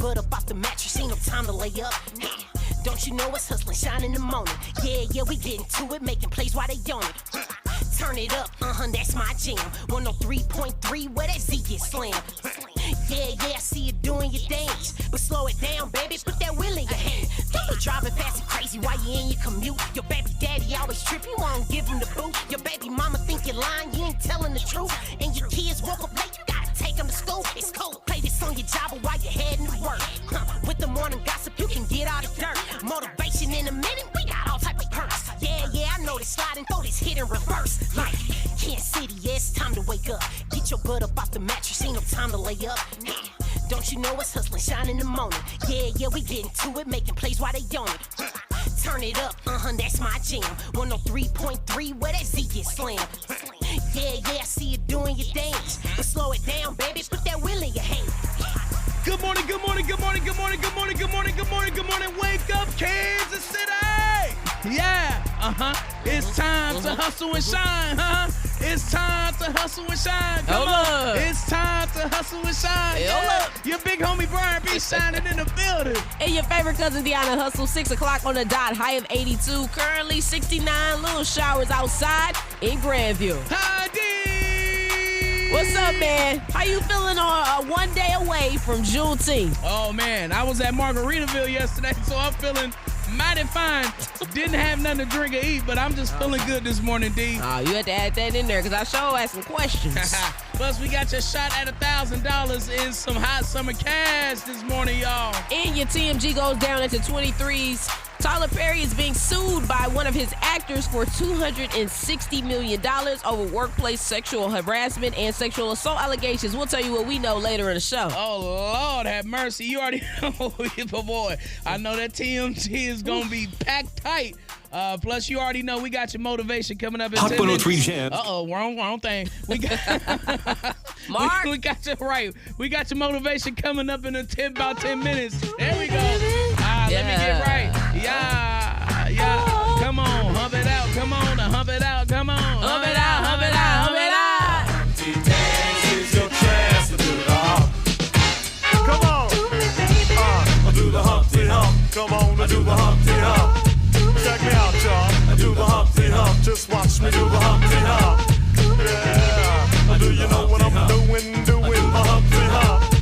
butt up off the mattress, ain't no time to lay up. Don't you know it's hustling, shine in the morning. Yeah, we getting to it, making plays while they on it. Turn it up, that's my jam. 103.3, where that Z get slammed. Yeah, I see you doing your dance. But slow it down, baby, put that wheel in your hand. Don't be driving fast and crazy while you in your commute. Your baby daddy always trip, you won't give him the boot. Your baby mama think you're lying, you ain't telling the truth. And your kids woke up late, you gotta take them to school. It's cold, play this on your job while you're heading to work. With the morning gossip, you can get all the dirt. Motivation in a minute, we got all type of perks. Yeah, I know this sliding, throw this hit in reverse. Like Kansas City, yeah, it's time to wake up. Get your butt up off the mattress, ain't no time to lay up. Don't you know it's hustling, shine in the morning. Yeah, we getting to it, making plays while they on it. Turn it up, that's my jam. 103.3, where that Z get slammed. Yeah, I see you doing your dance. But slow it down, baby, put that wheel in your hand. Good morning, good morning, good morning, good morning, good morning, good morning, good morning, good morning. Wake up, Kansas City! Yeah, It's time to hustle and shine, It's time to hustle and shine. Come on. It's time to hustle and shine. Your big homie Brian B. shining in the building. And your favorite cousin Deona Hustle, 6 o'clock on the dot, high of 82, currently 69, little showers outside in Grandview. Hi, D. What's up, man? How you feeling on one day away from Juneteenth? Oh, man, I was at Margaritaville yesterday, so I'm feeling mighty fine. Didn't have nothing to drink or eat, but I'm just feeling good this morning, D. Oh, you had to add that in there because I sure asked some questions. Plus, we got your shot at $1,000 in some hot summer cash this morning, y'all. And your TMG goes down into 23s. Tyler Perry is being sued by one of his actors for $260 million over workplace sexual harassment and sexual assault allegations. We'll tell you what we know later in the show. Oh, Lord, have mercy. You already know, boy. I know that TMG is going to be packed tight. Plus, you already know we got your motivation coming up in Hot 10 minutes. 103 Jam. Uh-oh, wrong thing. We got Mark. we got you right. We got your motivation coming up in about 10 minutes. There we go. Let me get right. Yeah. Come on, hump it out. Come on, hump it out. Come on, Hump it out, hump it out, hump it out. This is your chance to do the hump. Come on. Do the Humpty Hump. Come on, do the Humpty Hump. Check me out, y'all. I do the Humpty Hump. Just watch me do the Humpty Hump. Yeah. Do you know what I'm doing? Doing the Humpty Hump.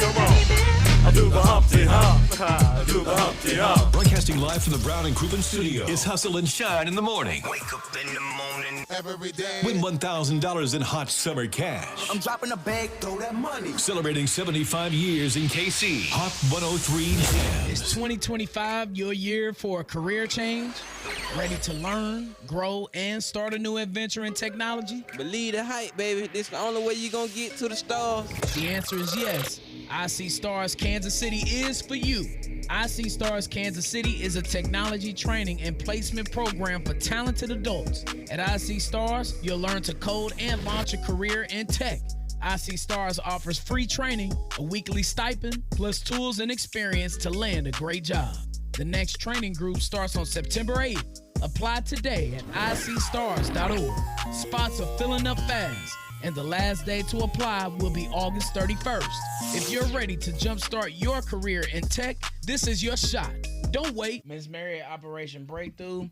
Come on. I do the Humpty Hump. I do the Humpty Hump. Broadcasting live from the Brown and Crouppen studio. It's Hustle and Shine in the morning. Wake up in the morning. Every day. Win $1,000 in hot summer cash. I'm dropping a bag, throw that money. Celebrating 75 years in KC. Hot 103 Jam. Is 2025 your year for a career change? Ready to learn, grow, and start a new adventure in technology? Believe the hype, baby. This the only way you gonna get to the stars. The answer is yes. IC Stars Kansas City is for you. IC Stars Kansas City is a technology training and placement program for talented adults. At IC Stars, you'll learn to code and launch a career in tech. IC Stars offers free training, a weekly stipend, plus tools and experience to land a great job. The next training group starts on September 8th. Apply today at icstars.org. Spots are filling up fast, and the last day to apply will be August 31st. If you're ready to jumpstart your career in tech, this is your shot. Don't wait. Ms. Mary at Operation Breakthrough.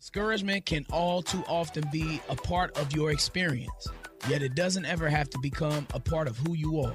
Discouragement can all too often be a part of your experience, yet it doesn't ever have to become a part of who you are.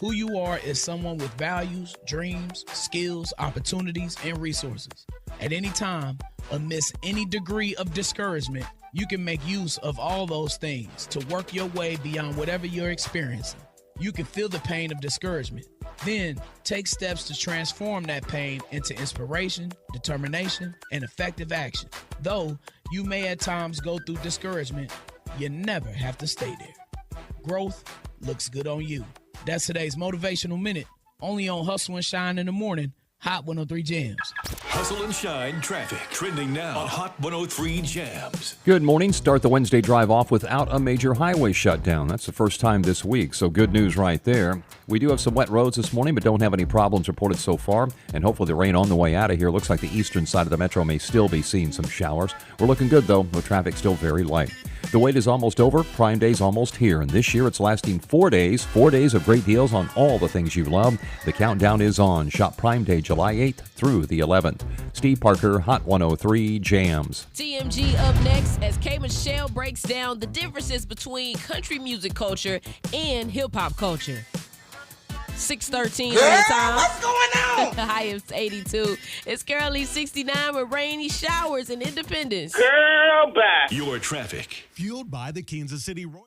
Who you are is someone with values, dreams, skills, opportunities, and resources. At any time, amidst any degree of discouragement, you can make use of all those things to work your way beyond whatever you're experiencing. You can feel the pain of discouragement. Then take steps to transform that pain into inspiration, determination, and effective action. Though you may at times go through discouragement, you never have to stay there. Growth looks good on you. That's today's Motivational Minute, only on Hustle and Shyne in the Morning, Hot 103 Jams. Hustle and Shine traffic trending now on Hot 103 Jams. Good morning. Start the Wednesday drive off without a major highway shutdown. That's the first time this week, so good news right there. We do have some wet roads this morning, but don't have any problems reported so far, and hopefully the rain on the way out of here. Looks like the eastern side of the metro may still be seeing some showers. We're looking good, though. The traffic still very light. The wait is almost over. Prime Day's almost here, and this year it's lasting 4 days. 4 days of great deals on all the things you love. The countdown is on. Shop Prime Day July 8th through the 11th. Steve Parker, Hot 103 Jams. TMG up next as K. Michelle breaks down the differences between country music culture and hip-hop culture. 6:13 on the time. What's going on? High is 82. It's currently 69 with rainy showers in Independence. Girl, back. Your traffic. Fueled by the Kansas City Royals.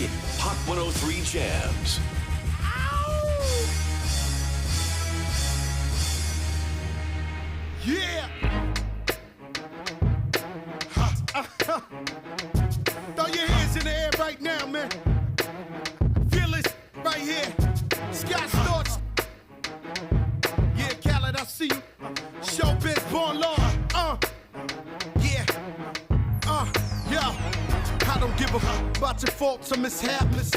back in Hot 103 Jams. Yeah! Throw your hands in the air right now, man. Feel it right here. Sky Storch. Yeah, Khaled, I see you. Showbiz, born law. Yeah. Yeah. I don't give a fuck about your faults or mishaps.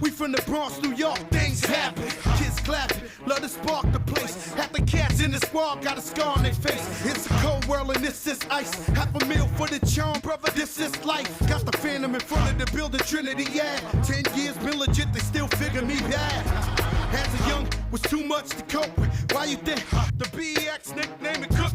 We from the Bronx, New York, things happen. Kids clapping, love to spark the place. Half the cats in the squad got a scar on their face. It's a cold world and this is ice. $500,000 for the charm, brother, this is life. Got the Phantom in front of the building, Trinity, yeah. 10 years been legit, they still figure me bad. As a young, was too much to cope with. Why you think the BX nickname it Cook?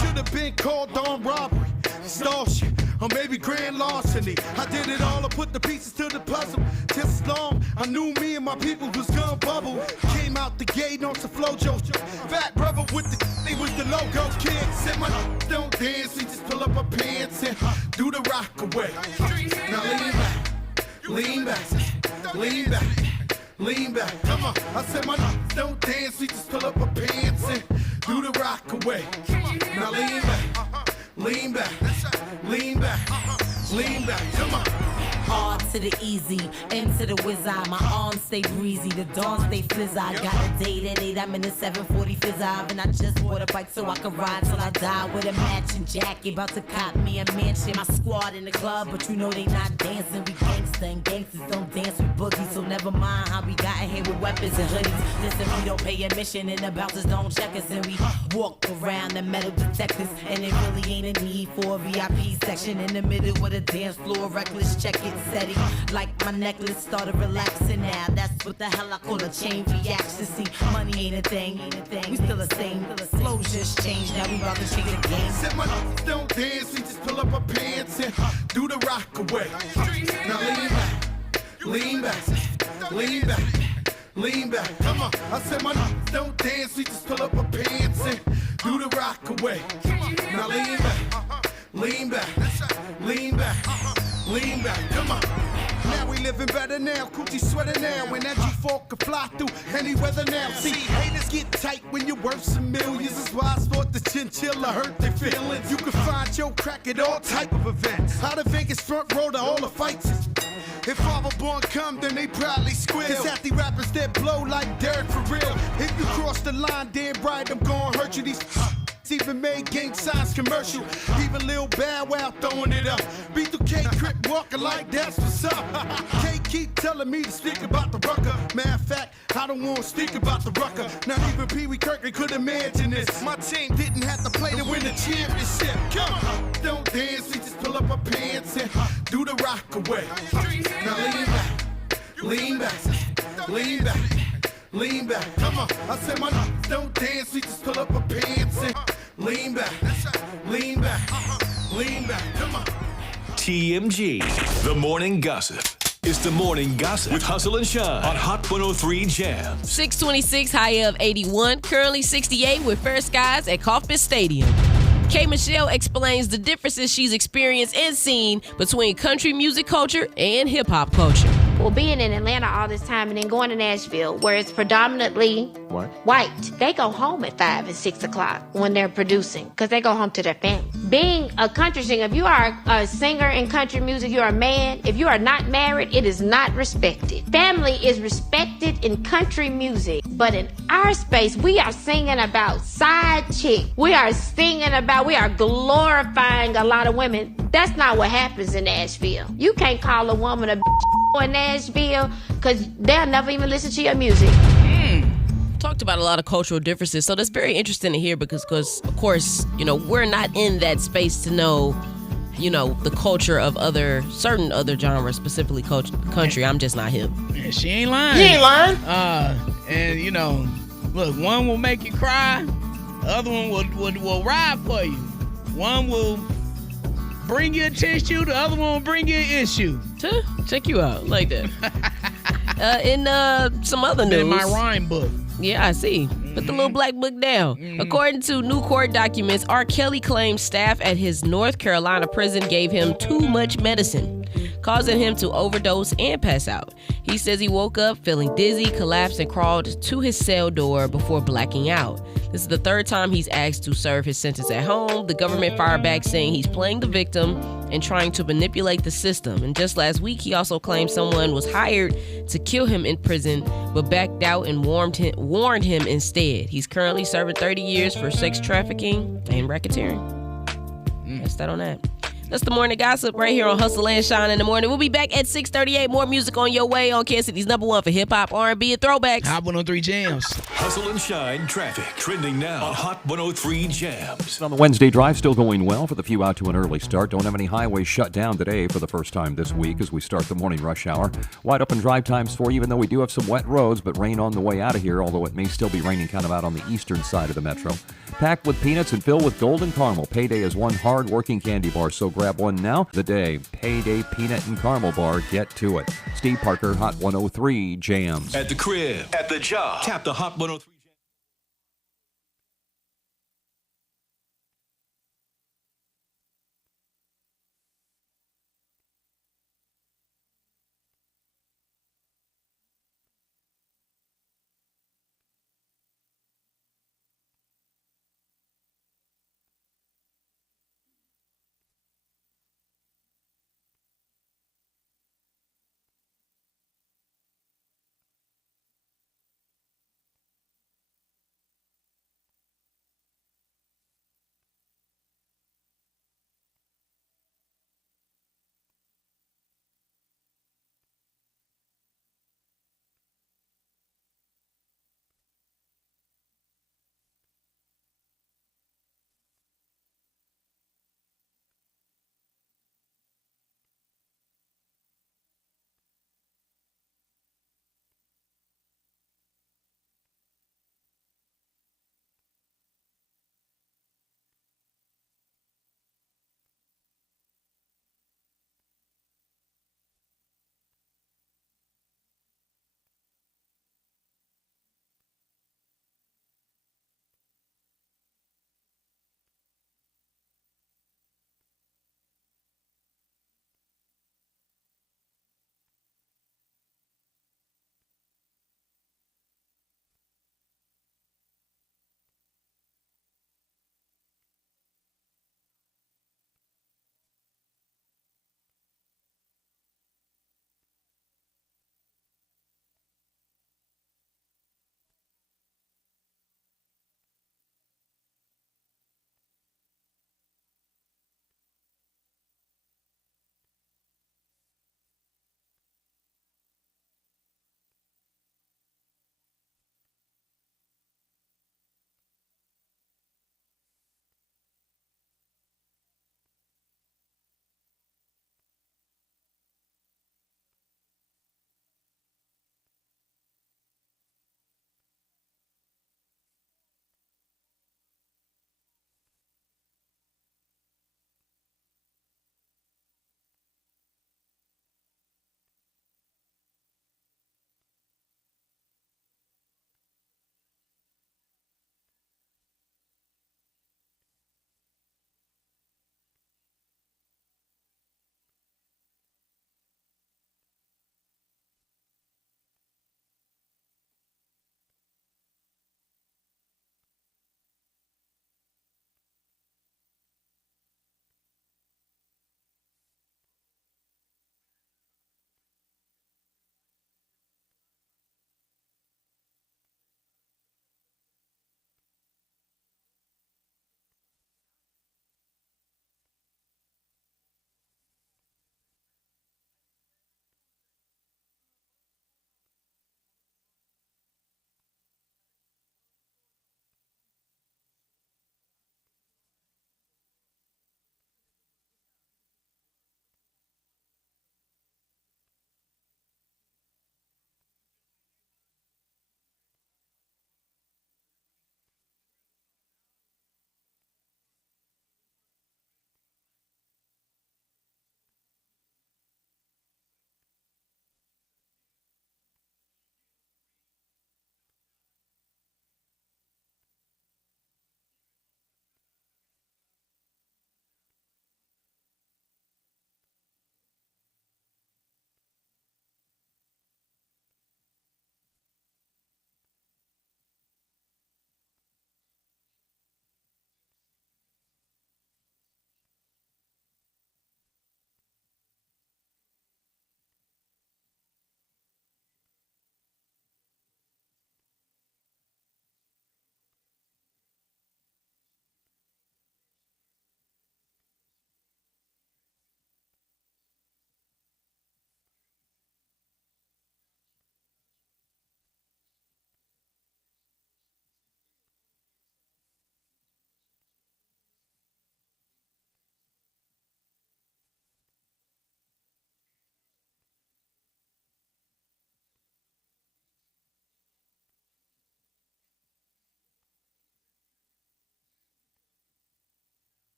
Should have been called on robbery, extortion, or maybe grand larceny. I did it all, I put the pieces to the puzzle. Just as long, I knew me and my people was gonna bubble. Came out the gate on some flojo. Fat brother with the they was the logo kid. Said my don't dance, we just pull up our pants and do the rock away. Now lean back, lean back. Lean back, come on. I said my don't dance, we just pull up our pants and do the rock away. Now lean back, lean back, lean back, lean back, come on. Hard to the easy, into the wizard. My arms stay breezy, the dawn stay fizz. I got a date at 8, I'm in the 740 fizz. And I just bought a bike so I can ride till I die with a matching jacket. About to cop me a mansion. My squad in the club, but you know they not dancing. We gangsta and gangsters don't dance with boogies. So never mind how we got in here with weapons and hoodies. Listen, we don't pay admission and the bouncers don't check us. And we walk around the metal detectors. And it really ain't a need for a VIP section in the middle with a dance floor. Reckless, check it. Steady, like my necklace started relaxing now. That's what the hell I call a chain reaction. See, money ain't a thing. We still the same. Flows just changed. Now we about to change the game. Said my don't dance, we just pull up our pants and do the rock away. Now lean back, lean back, lean back. Come on. I said my don't dance, we just pull up our pants and do the rock away. Now lean back, lean back, lean back. Lean back, come on. Now we living better now, coochie sweater now. And that G4 can fly through any weather now. See, haters get tight when you're worth some millions. That's why I thought the chinchilla hurt their feelings. You can find your crack at all type of events. Out of Vegas front row to all the fights. If Father Born come, then they proudly squeal. It's at the rappers that blow like Derek for real. If you cross the line, damn right, I'm gonna hurt you. These even made gang signs commercial. Even Lil Bad Wow throwing it up. B2K Crip walking like that's what's up. K keep telling me to speak about the rucker. Matter of fact, I don't want to speak about the rucker. Not even Pee Wee Kirkland could imagine this. My team didn't have to play to win the championship. Come on, don't dance, we just pull up our pants and do the rock away. Now lean back, lean back, lean back. Come on, I said my don't dance, we just pull up our pants and lean back, lean back, lean back. Come on. TMG, The Morning Gossip. It's The Morning Gossip with Hustle and Shine on Hot 103 Jams. 626, high of 81, currently 68 with fair skies at Kauffman Stadium. K. Michelle explains the differences she's experienced and seen between country music culture and hip-hop culture. Well, being in Atlanta all this time and then going to Nashville, where it's predominantly white, they go home at 5 and 6 o'clock when they're producing because they go home to their family. Being a country singer, if you are a singer in country music, you're a man. If you are not married, it is not respected. Family is respected in country music, but in our space, we are singing about side chick. We are glorifying a lot of women. That's not what happens in Nashville. You can't call a woman a bitch in Nashville because they'll never even listen to your music. Talked about a lot of cultural differences, so that's very interesting to hear because of course, we're not in that space to know, the culture of certain other genres, specifically country. I'm just not hip. Yeah, she ain't lying. You ain't lying. And look, one will make you cry, the other one will ride for you. One will bring you a tissue, the other one will bring you an issue. Check you out like that. In some other news. In my rhyme book. Yeah, I see. Put the little black book down. According to new court documents, R. Kelly claims staff at his North Carolina prison gave him too much medicine, causing him to overdose and pass out. He says he woke up feeling dizzy, collapsed, and crawled to his cell door before blacking out. This is the third time he's asked to serve his sentence at home. The government fired back saying he's playing the victim and trying to manipulate the system. And just last week, he also claimed someone was hired to kill him in prison, but backed out and warned him instead. He's currently serving 30 years for sex trafficking and racketeering. That's that on that. That's the morning gossip right here on Hustle and Shyne in the Morning. We'll be back at 6:38. More music on your way on Kansas City's #1 for hip hop, R&B, and throwbacks. Hot 103 Jams. Hustle and Shine traffic trending now on Hot 103 Jams. On the Wednesday drive, still going well for the few out to an early start. Don't have any highways shut down today for the first time this week as we start the morning rush hour. Wide open drive times for you, even though we do have some wet roads, but rain on the way out of here, although it may still be raining kind of out on the eastern side of the metro. Packed with peanuts and filled with golden caramel. Payday is one hard-working candy bar, so grab one now. The day, Payday Peanut and Caramel Bar. Get to it. Steve Parker, Hot 103 Jams. At the crib, at the job, tap the Hot 103.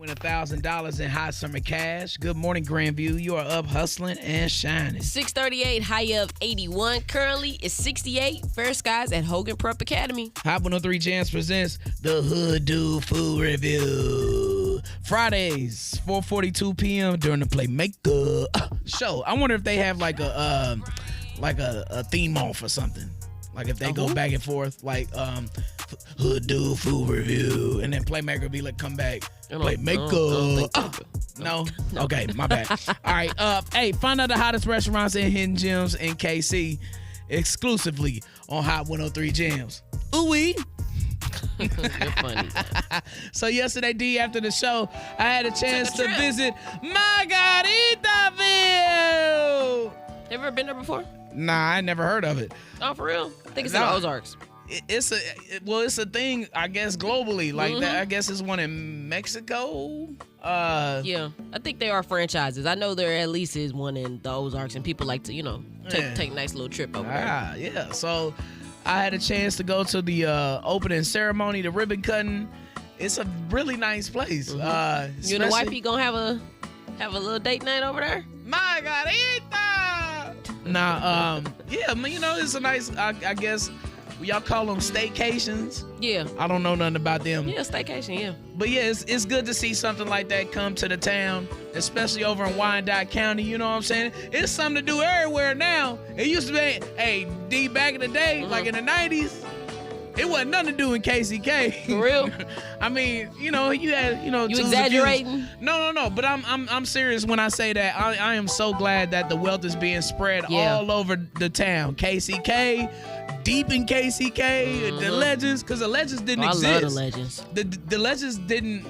Win $1,000 in hot summer cash. Good morning, Grandview. You are up hustling and shining. 638, high of 81. Currently, it's 68. Fair skies at Hogan Prep Academy. Hot 103 Jams presents the Hood Dude Food Review. Fridays, 4:42 p.m. during the Play Makeup show. I wonder if they have like a theme off or something. Like if they go back and forth, like Hood Dude Food Review, and then Playmaker be like, come back, play makeup. No? Okay, my bad. All right, hey, find out the hottest restaurants and hidden gems in KC exclusively on Hot 103 Jams. Ooh-wee. You're funny. So yesterday, D, after the show, I had a chance to visit Margaritaville. Ever been there before? Nah, I never heard of it. Oh, for real? I think it's in the Ozarks. It's a thing, I guess, globally. Like that, I guess it's one in Mexico. Yeah, I think they are franchises. I know there at least is one in the Ozarks, and people like to, take a nice little trip over there. Yeah. So I had a chance to go to the opening ceremony, the ribbon cutting. It's a really nice place. You and the wifey gonna have a little date night over there? Margarita. Nah, yeah, it's a nice. I guess y'all call them staycations. Yeah. I don't know nothing about them. Yeah, staycation. Yeah. But yeah, it's good to see something like that come to the town, especially over in Wyandotte County. You know what I'm saying? It's something to do everywhere now. It used to be, hey, D, back in the day, like in the 90s, it wasn't nothing to do in KCK. For real? I mean, you had, You exaggerating? No. But I'm serious when I say that. I am so glad that the wealth is being spread all over the town. KCK, deep in KCK, the Legends, because the Legends didn't exist. I love the Legends. The Legends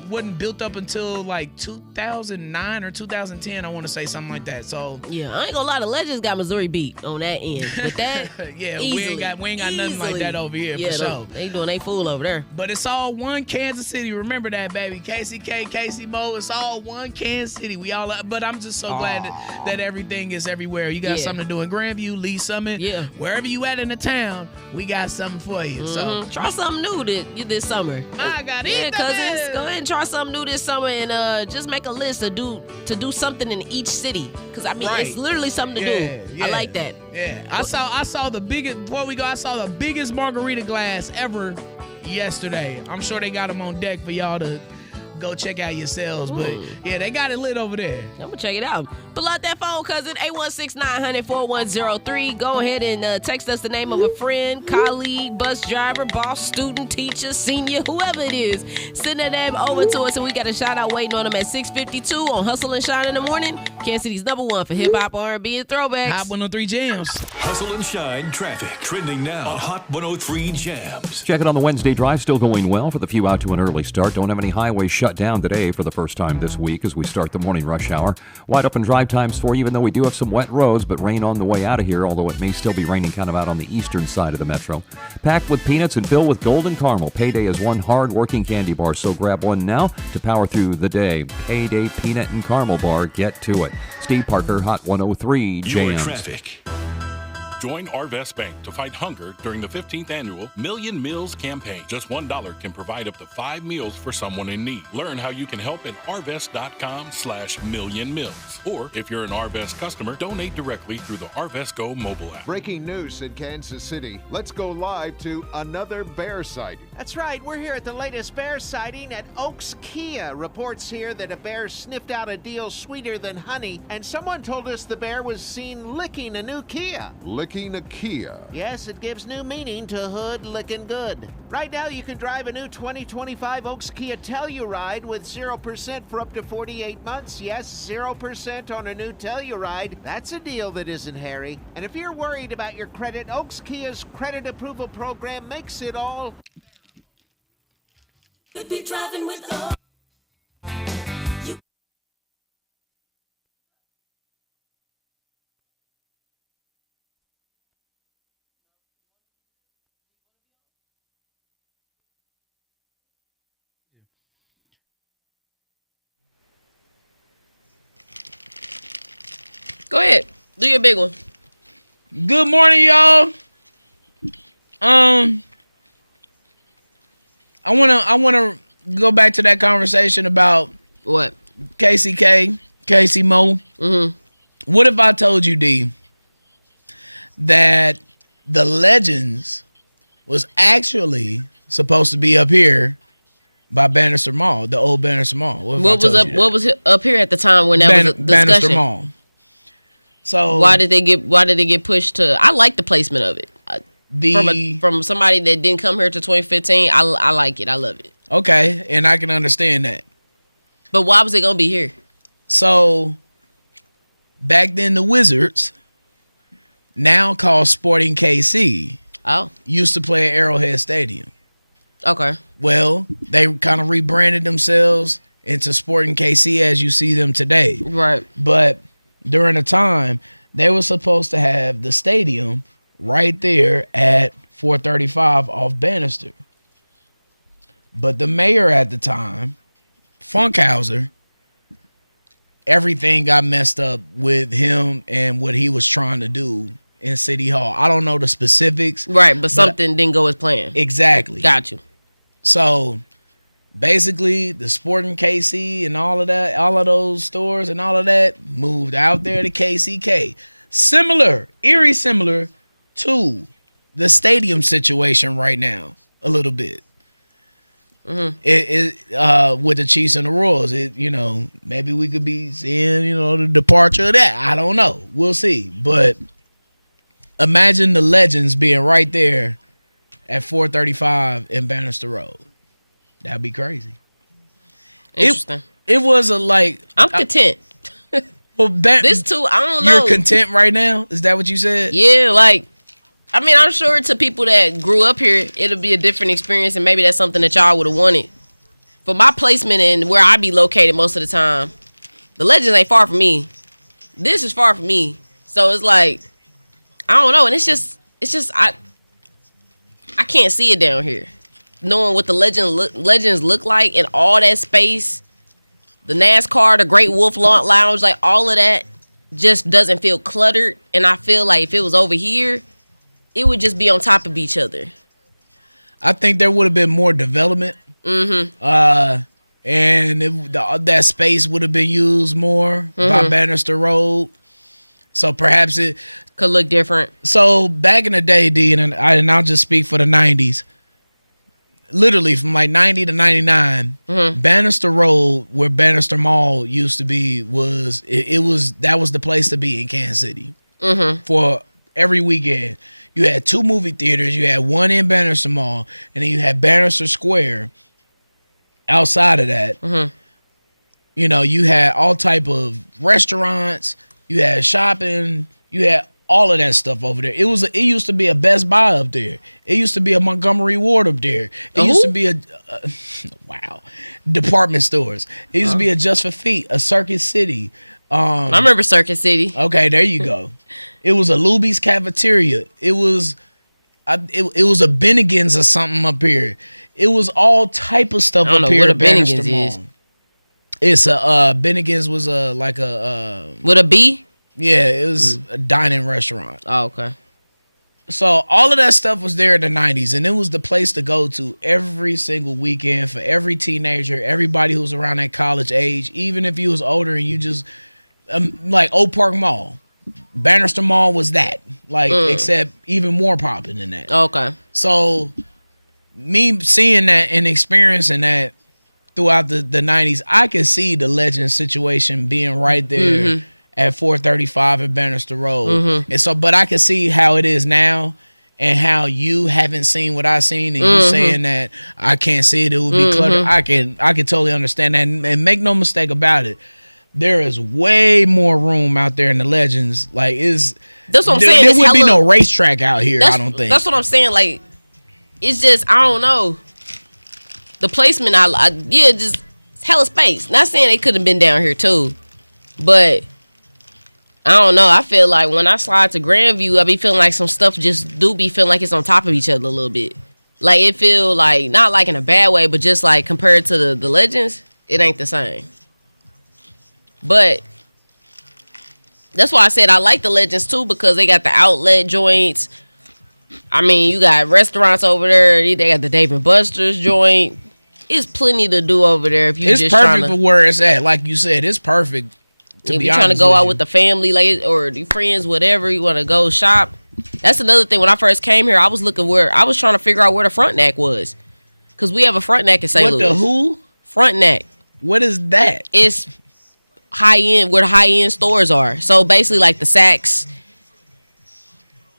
wasn't built up until like 2009 or 2010. I want to say something like that. So yeah, I ain't gonna lie, the Legends got Missouri beat on that end. But that yeah, easily, we ain't got nothing like that over here for sure. They doing they fool over there. But it's all one Kansas City. Remember that, baby. KCK, KC Mo. It's all one Kansas City. We all. But I'm just so glad that everything is everywhere. You got something to do in Grandview, Lee Summit. Yeah. Wherever you at in the town, we got something for you. So try something new this summer. Margarita. Cousins, go ahead and try something new this summer, and just make a list to do something in each city. Because I mean, it's literally something to do. Yeah. I like that. Yeah, I saw the biggest. Before we go, I saw the biggest margarita glass ever yesterday. I'm sure they got them on deck for y'all to go check out yourselves. But yeah, they got it lit over there. I'm gonna check it out. Pull out that phone, cousin. 816-900-4103. Go ahead and text us the name of a friend, colleague, bus driver, boss, student, teacher, senior, whoever it is. Send that name over to us, and we got a shout out waiting on them at 6:52 on Hustle and Shine in the Morning. Kansas City's #1 for hip hop, R&B, and throwbacks. Hot 103 Jams. Hustle and Shine traffic trending now on Hot 103 Jams. Check it on the Wednesday drive, still going well for the few out to an early start. Don't have any highways shut down today for the first time this week as we start the morning rush hour. Wide open drive times for you, even though we do have some wet roads, but rain on the way out of here, although it may still be raining kind of out on the eastern side of the metro. Packed with peanuts and filled with golden caramel. Payday is one hard-working candy bar, so grab one now to power through the day. Payday Peanut and Caramel Bar. Get to it. Steve Parker, Hot 103 Jams. Your traffic. Join Arvest Bank to fight hunger during the 15th annual Million Meals campaign. Just $1 can provide up to 5 meals for someone in need. Learn how you can help at arvest.com/millionmeals. Or if you're an Arvest customer, donate directly through the Arvest Go mobile app. Breaking news in Kansas City. Let's go live to another bear sighting. That's right. We're here at the latest bear sighting at Oaks Kia. Reports here that a bear sniffed out a deal sweeter than honey, and someone told us the bear was seen licking a new Kia. Licking a Kia. Yes, it gives new meaning to hood licking good. Right now, you can drive a new 2025 Oaks Kia Telluride with 0% for up to 48 months. Yes, 0% on a new Telluride. That's a deal that isn't hairy. And if you're worried about your credit, Oaks Kia's credit approval program makes it all. Could be driving with Go ahead. Do your big one. Good morning, y'all. I wanna go back to that conversation about What? Casey Mo. Mm-hmm. What if I told you, D, that the Legends was actually supposed to be up here by Bannister Mall, the old Bannister Mall? What was up here at the time when that was a discussion? Bannister Mall. So why did they get pushed to? I like the placement of it. From somebody that didn't come here to 2015, I like it. I love it. Okay, and I can understand that. But why was it gonna be here? So back then, the Wizards, now called Sporting KC, used to play at Arrowhead Stadium. Okay. Well, they kind of rebranded themselves into Sporting KC as you see them today. Right. But during the time, they were supposed to have the stadium right there at 435 off Bannister. But the mayor at the time, Funkhauser, everything got messed up with him and what he was trying to do in City Hall. I don't know the specifics. Right, but something didn't go as planned. Exactly. Got you. So basically, the Sporting KC and all of that, all of those stores and all of that moved out there to KCK. Eerie similar to the stadium situation right now, a little bit. Mm-hmm. With the Chiefs and the Royals, maybe we could be seeing, the departure of that. I don't know. We'll see. But imagine the Legends being right there at 435 in Bannister Road. That'd be crazy. Interesting. It was I'm content. Well, this too, I don't know. You're content right now? Is that what you said? Yeah, I'm sure to people that grew up here, it'll be a different experience, and maybe that's something that y'all would have wanted. For my placement and where I be located most of the time, the Legends ain't far from me. This is far from me. So it's I don't know, and it's just I can't see it down here. Knowing what the Legends look like in all that space, the NASCAR, the Great Wolf Lounge, all of that just doesn't feel cluttered. And I feel like if it was over here, it would just be on top of each other. I think there would have been more development. Mm-hmm. And that space would have been used more by Bannister Road. So perhaps it could look different. So back in the day, D, and I'll just speak for the 90s. Literally from 90 to 99, Bannister Road, where Bannister Mall used to be, was the place to be in Kansas City for every weekend. You had 2 movie theaters. You had one in Bannister Mall, and then you had Bannister Square. Outside of that, you had all type of restaurants. You had shopping. You had all of that stuff over there. It used to be a Best Buy up there. It used to be a Montgomery Ward up there. It used to be a department stores. It used to be a Just for Feet, a Circuit City. I remember Circuit City. Okay, there you go. It was a Luby's cafeteria. It was a Bennigan's or something up here. It was all type of stuff up here. I don't know what a Bennigan's is. It's a Bennigan's was with a B. Yeah, it was a dining restaurant. Oh, okay. So all of that stuff was there in the 90s, and it was the place to go to every single weekend for every teenager, everybody who was around that college age, even if you was older and you just, like Oak Park Mall. Bannister Mall was that, except even more popping than that. Okay. So me seeing that and experiencing that throughout the 90s, I could see the Legend situation being right there at 435 at Bannister Road. And so, but I can see how it is now and how you haven't seen what I've seen, and you saying that I can't see it, it would be cluttered. I can totally understand that, and make no mistake about it. There is way more room out there in the Legends. That's what I'm saying. There would be no racetrack out here, I don't think. That's what I'm saying. It's just, I don't know. The placement, just hella space. Not saying they could have been down here too, but I don't know. I feel like when I slide to Grandview, I be feeling like some stuff just do be feeling like it's on top of each other a little bit. It feel like, not like in a bad way, but just compared to the Legends, it ain't the same. But that's why I said I like the Legends too, because they got the outlet joints. I mean, you got restaurants over there. They got the Dave & Buster's joint. It's plenty to do over there if you It's just perfect trying for where it's at. Like you said, it's perfect. If you're trying to go out with the family, like, or your friends, whatever, you want to go shop. That's another thing. When I first came here, I was trying to figure out where the Frontenac was. Because we have a Frontenac in St. Louis. What the who? Frontenac. What is that? It's high-end, where the high-end stores are. So basically like the Saks.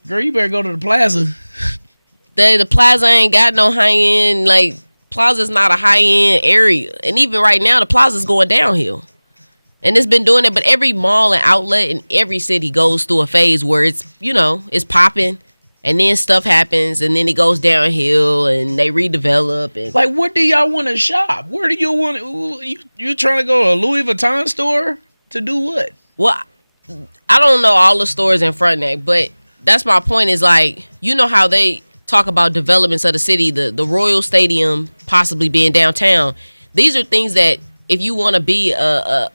Girl, you better go to the plaza. The plaza ain't got no high-end, like, plaza's not a high-end area. And even right now, the plaza's going downhill. And it's been doing it, but every mall and outlet in every city goes through a phase where it's, it's popping, and then stuff happens, and then it goes downhill, and they redevelop. And like, where do y'all want to shop? Where do you want to? You trying to go to a Louis Vuitton store to do what? Well, I don't know all the stores in Frontenac, but that's my point. Is like, you know how they talk about developments of the city, the Royal Stadium possibly being downtown. These are things that, if you want to be a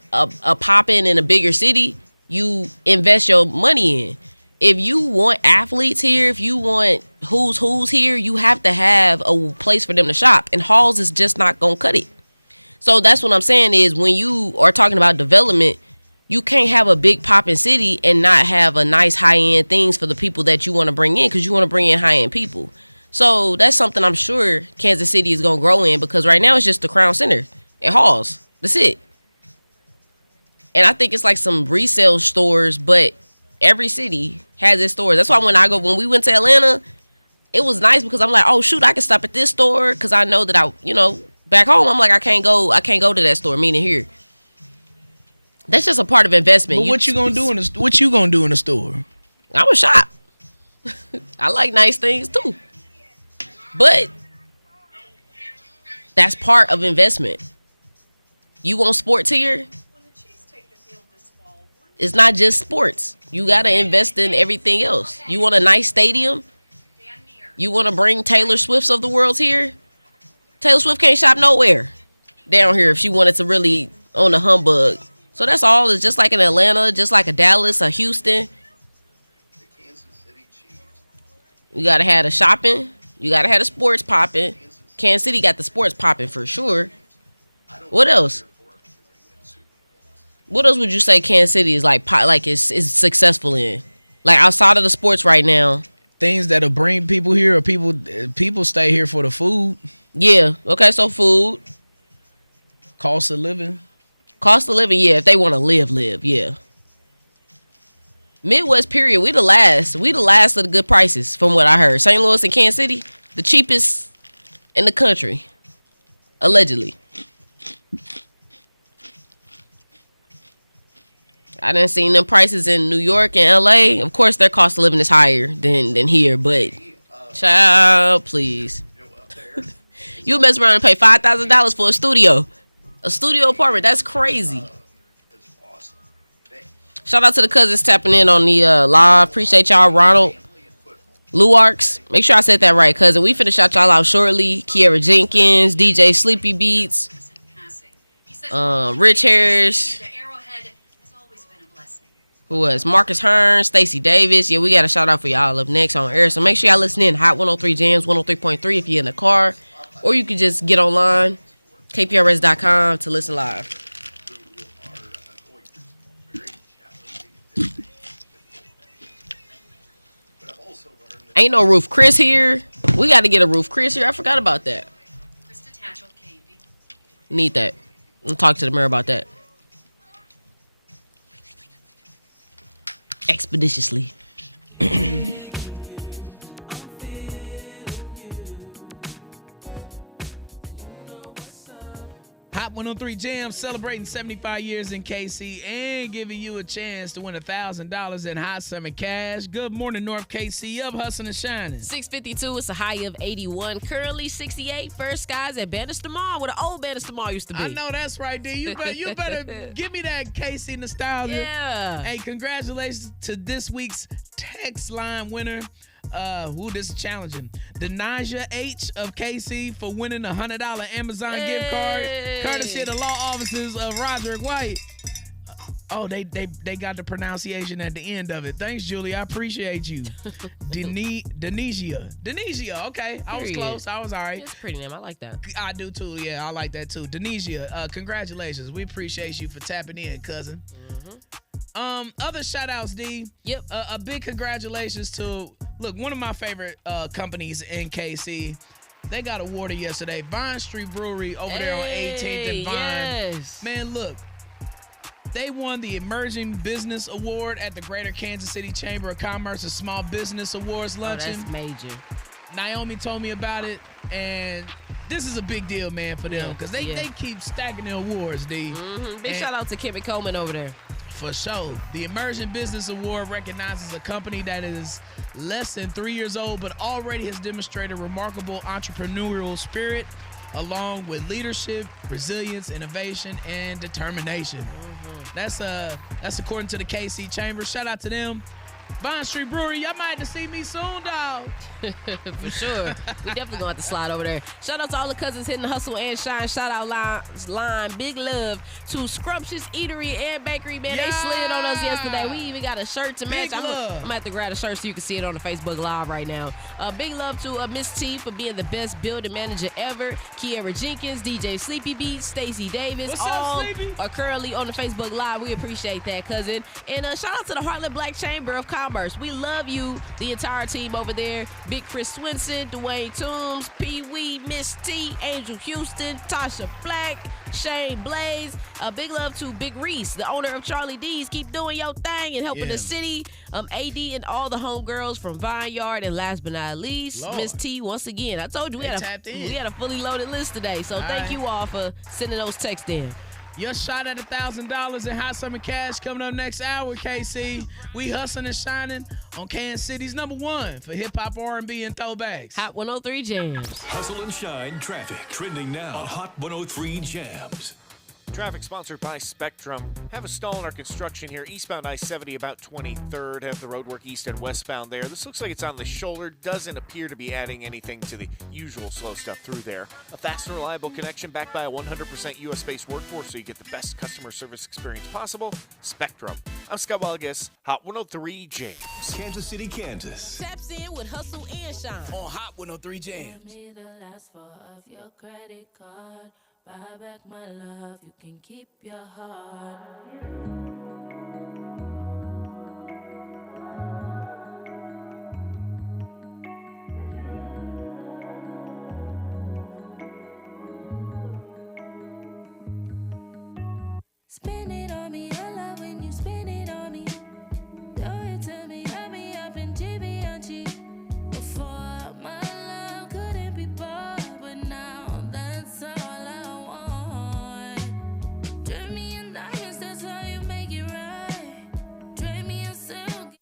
poppin' in a bigger city, you invest your money in. If you want athletes here, if you want who's here, you have to have a place for them to shop. And Halls is just not going to cut it. So that's what I'm saying is, when you are talking about development, you can't have a big poppin' city and not have a nice high-end things for the people that you want to bring in, because you want to bring in high-end people. So that's something I'm sure Kansas City is going to grow in, because right now it's just the Crown Center and Halls. That's it. And I think it's like some resale stores, but every city has its stores. That's why when we went to Atlanta, it was nice, because I'm like, oh shoot, I can stop at this store, because I know that back home I'm like, I can't go to that store, meaning here. That's just a part of investment. But what you gonna do in the store? I'm gonna shop. I like nice things too. But that's part of investment. You want sports here? It's not just sports. You got to invest in everything else. You want a nice stadium? You want to bring Taylor Swifts of the world here? Taylor Swift can't shop nowhere down here if she wanted to really own a humbug. So that's all. It's just like in Atlanta, just like a Dallas, a Houston. You got to have the shopping. You got to have the sports popping. Kansas City got the sports popping for sure. What else? What else would you say Kansas City is is successful in? Like outside of the sports right now. Things that'll bring people here, or people stay here for the food. Yeah. Okay, so food. Cost of living. Cost of living, yeah. If they want to live, yeah. Midwest period, we the last of the good prices from what I heard. St. Louis and Kansas City, the cheapest in the country. Allegedly. I done seen them prices in New York and LA. Of course, their cost of living is higher than here, but child, please. You mess around and pay $5,000 for a studio apartment. That's crazy. Shout out to the cousins tapping in on the live. Appreciate y'all, Ronald Luarks. Make sure I said that right, cousin. We finna shout y'all out shortly. Kiera Jenkins, DJ Sleepy Beats, Rich Harris. Who was Marcus Hearn, Stacey Davis. Yeah, we got a shout out for y'all up next on air. So make sure y'all listen in. Hot 103 Jams, 103.3 if you're in the car. Or you can just get online, kprs.com to listen live. Ain't no Roof Chris here. We got to get a Roof Chris here. I forgot about that. Need that. I'll talk to the mayor about that. Expeditiously. Hot 103 Jam celebrating 75 years in KC and giving you a chance to win $1,000 in hot summer cash. Good morning, North KC. Up, hustling and shining. 652. It's a high of 81. Currently 68. First skies at Bannister Mall, where the old Bannister Mall used to be. I know that's right, D. You better give me that KC nostalgia. Yeah. Hey, congratulations to this week's text line winner. This is challenging. Denaja H of KC for winning a $100 Amazon gift card, courtesy of the law offices of Roderick White. Oh, they got the pronunciation at the end of it. Thanks, Julie. I appreciate you. Denesia. Okay, I was close. I was all right. It's a pretty name. I like that. I do too. Yeah, I like that too. Denesia, congratulations. We appreciate you for tapping in, cousin. Other shout outs, D. Yep. A big congratulations to, one of my favorite companies in KC. They got awarded yesterday. Vine Street Brewery over there on 18th and Vine. Yes. Man, look. They won the Emerging Business Award at the Greater Kansas City Chamber of Commerce and Small Business Awards luncheon. Oh, that's major. Naomi told me about it, and this is a big deal, man, for them because they keep stacking the awards, D. Big shout out to Kimmy Coleman over there. For sure. The Emerging Business Award recognizes a company that is less than 3 years old but already has demonstrated remarkable entrepreneurial spirit along with leadership, resilience, innovation, and determination. That's according to the KC Chamber. Shout out to them. Vine Street Brewery, y'all might have to see me soon, dog. For sure. We definitely gonna have to slide over there. Shout out to all the cousins hitting the hustle and shine. Shout out line. Big love to Scrumptious Eatery and Bakery, man. They slid on us yesterday. We even got a shirt to match. I'm gonna have to grab a shirt so you can see it on the Facebook Live right now. Big love to Miss T for being the best building manager ever. Kiera Jenkins, DJ Sleepy Beats, Stacey Davis. What's all up, Sleepy? are currently on the Facebook Live. We appreciate that, cousin. And shout out to the Heartland Black Chamber of Commerce. We love you, the entire team over there. Big Chris Swinson, Dwayne Toombs, Pee Wee, Miss T, Angel Houston, Tasha Black, Shane Blaze. Big love to Big Reese, the owner of Charlie D's. Keep doing your thing and helping the city. AD and all the homegirls from Vineyard. And last but not least, Miss T, once again. I told you we had a fully loaded list today. So thank you all for sending those texts in. Your shot at $1,000 in hot summer cash coming up next hour, KC. We hustling and shining on Kansas City's #1 for hip hop, R&B, and throwbacks. Hot 103 Jams. Hustle and shine traffic trending now on Hot 103 Jams. Traffic sponsored by Spectrum. Have a stall in our construction here. Eastbound I-70 about 23rd. Have the roadwork east and westbound there. This looks like it's on the shoulder. Doesn't appear to be adding anything to the usual slow stuff through there. A fast and reliable connection backed by a 100% U.S.-based workforce so you get the best customer service experience possible. Spectrum. I'm Scott Wallace, Hot 103 Jams. Kansas City, Kansas. Taps in with Hustle and Shine on Hot 103 Jams. Give me the last four of your credit card. Buy back my love, you can keep your heart. Spend it on me, I love when you spend it on me. Do it to me, got me up in Givenchy. Before my love couldn't be bought, but now that's all I want. Dream me in diamonds, that's how you make it right. Dream me in silk.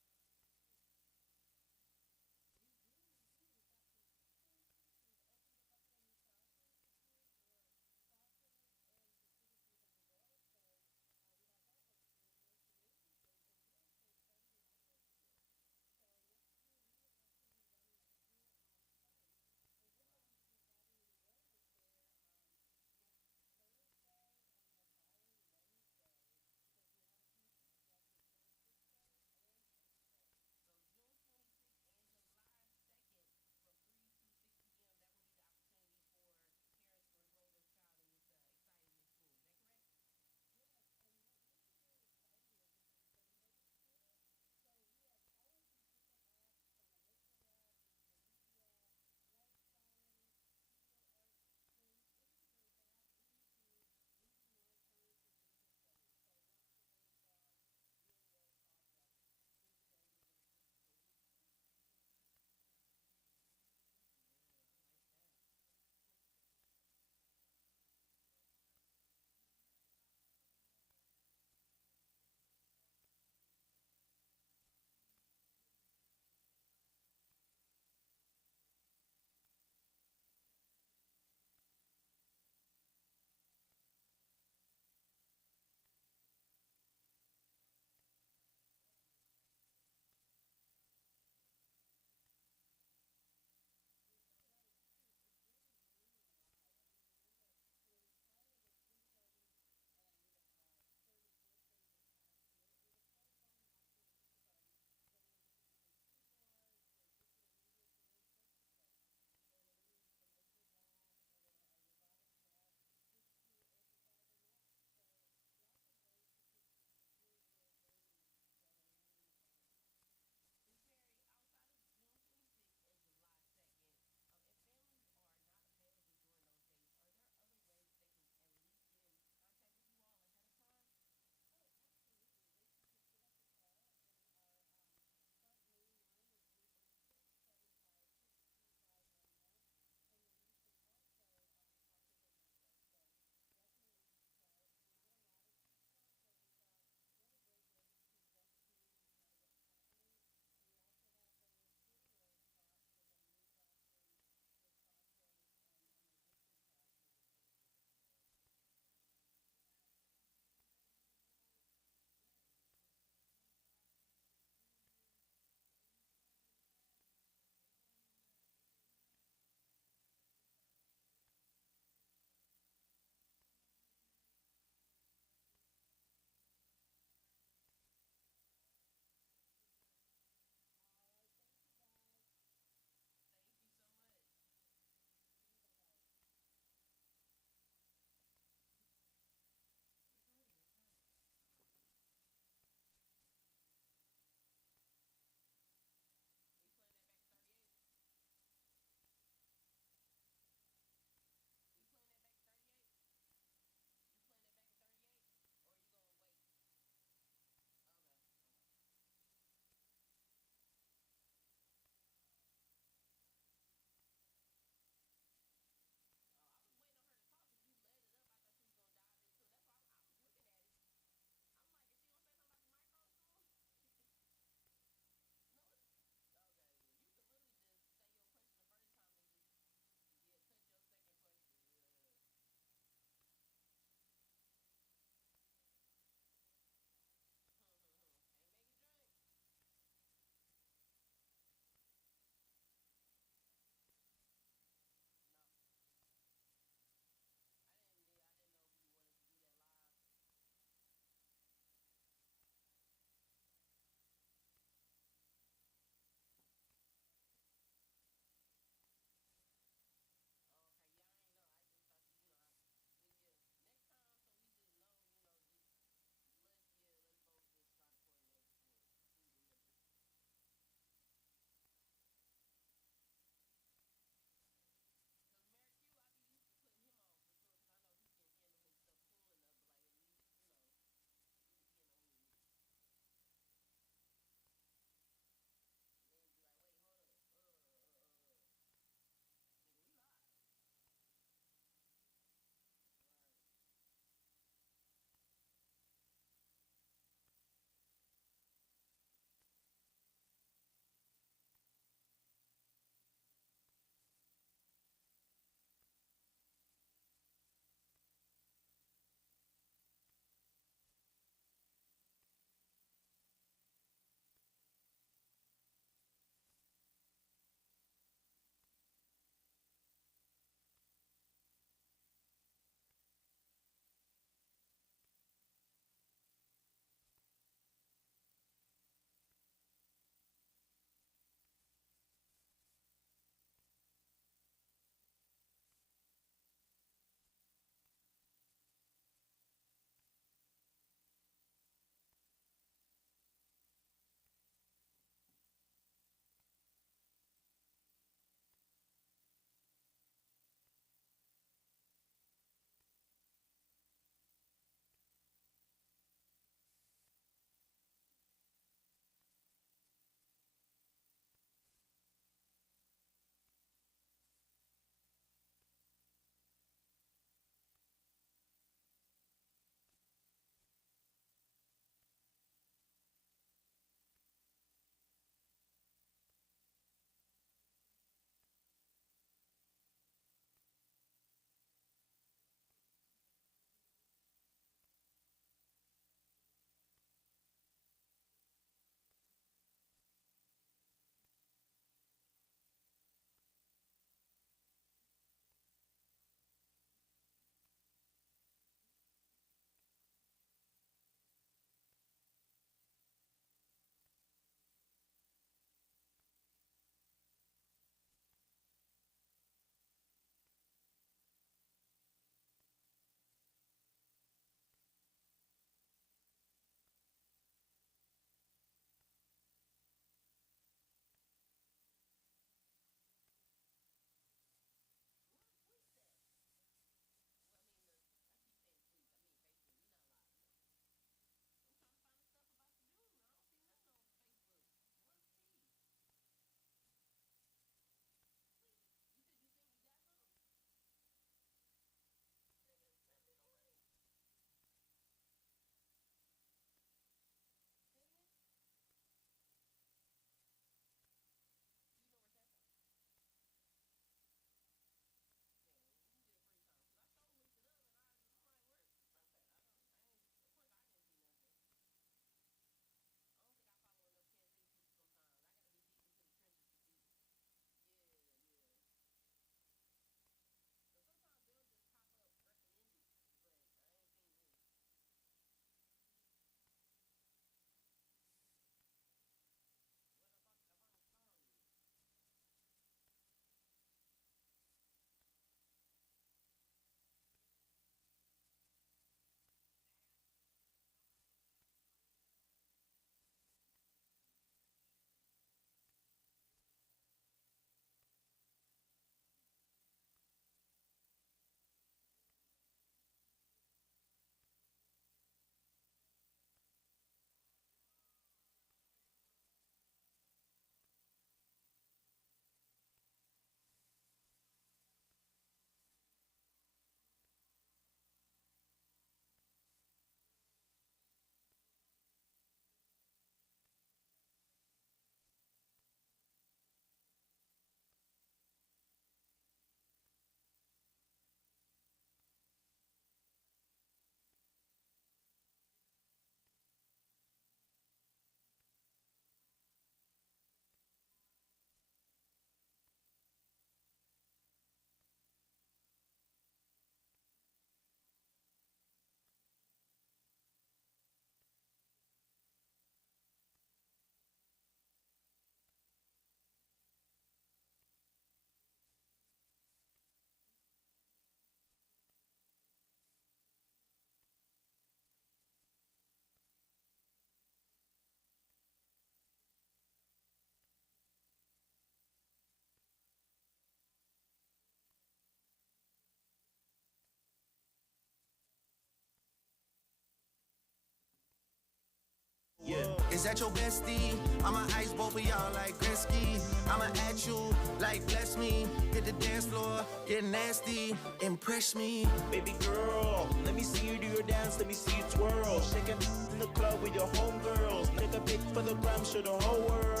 Is that your bestie? I'ma ice both of y'all like Gretzky. I'ma at you like bless me. Hit the dance floor, get nasty, impress me. Baby girl, let me see you do your dance, let me see you twirl. Shaking in the club with your homegirls. Take a pic for the gram, show the whole world.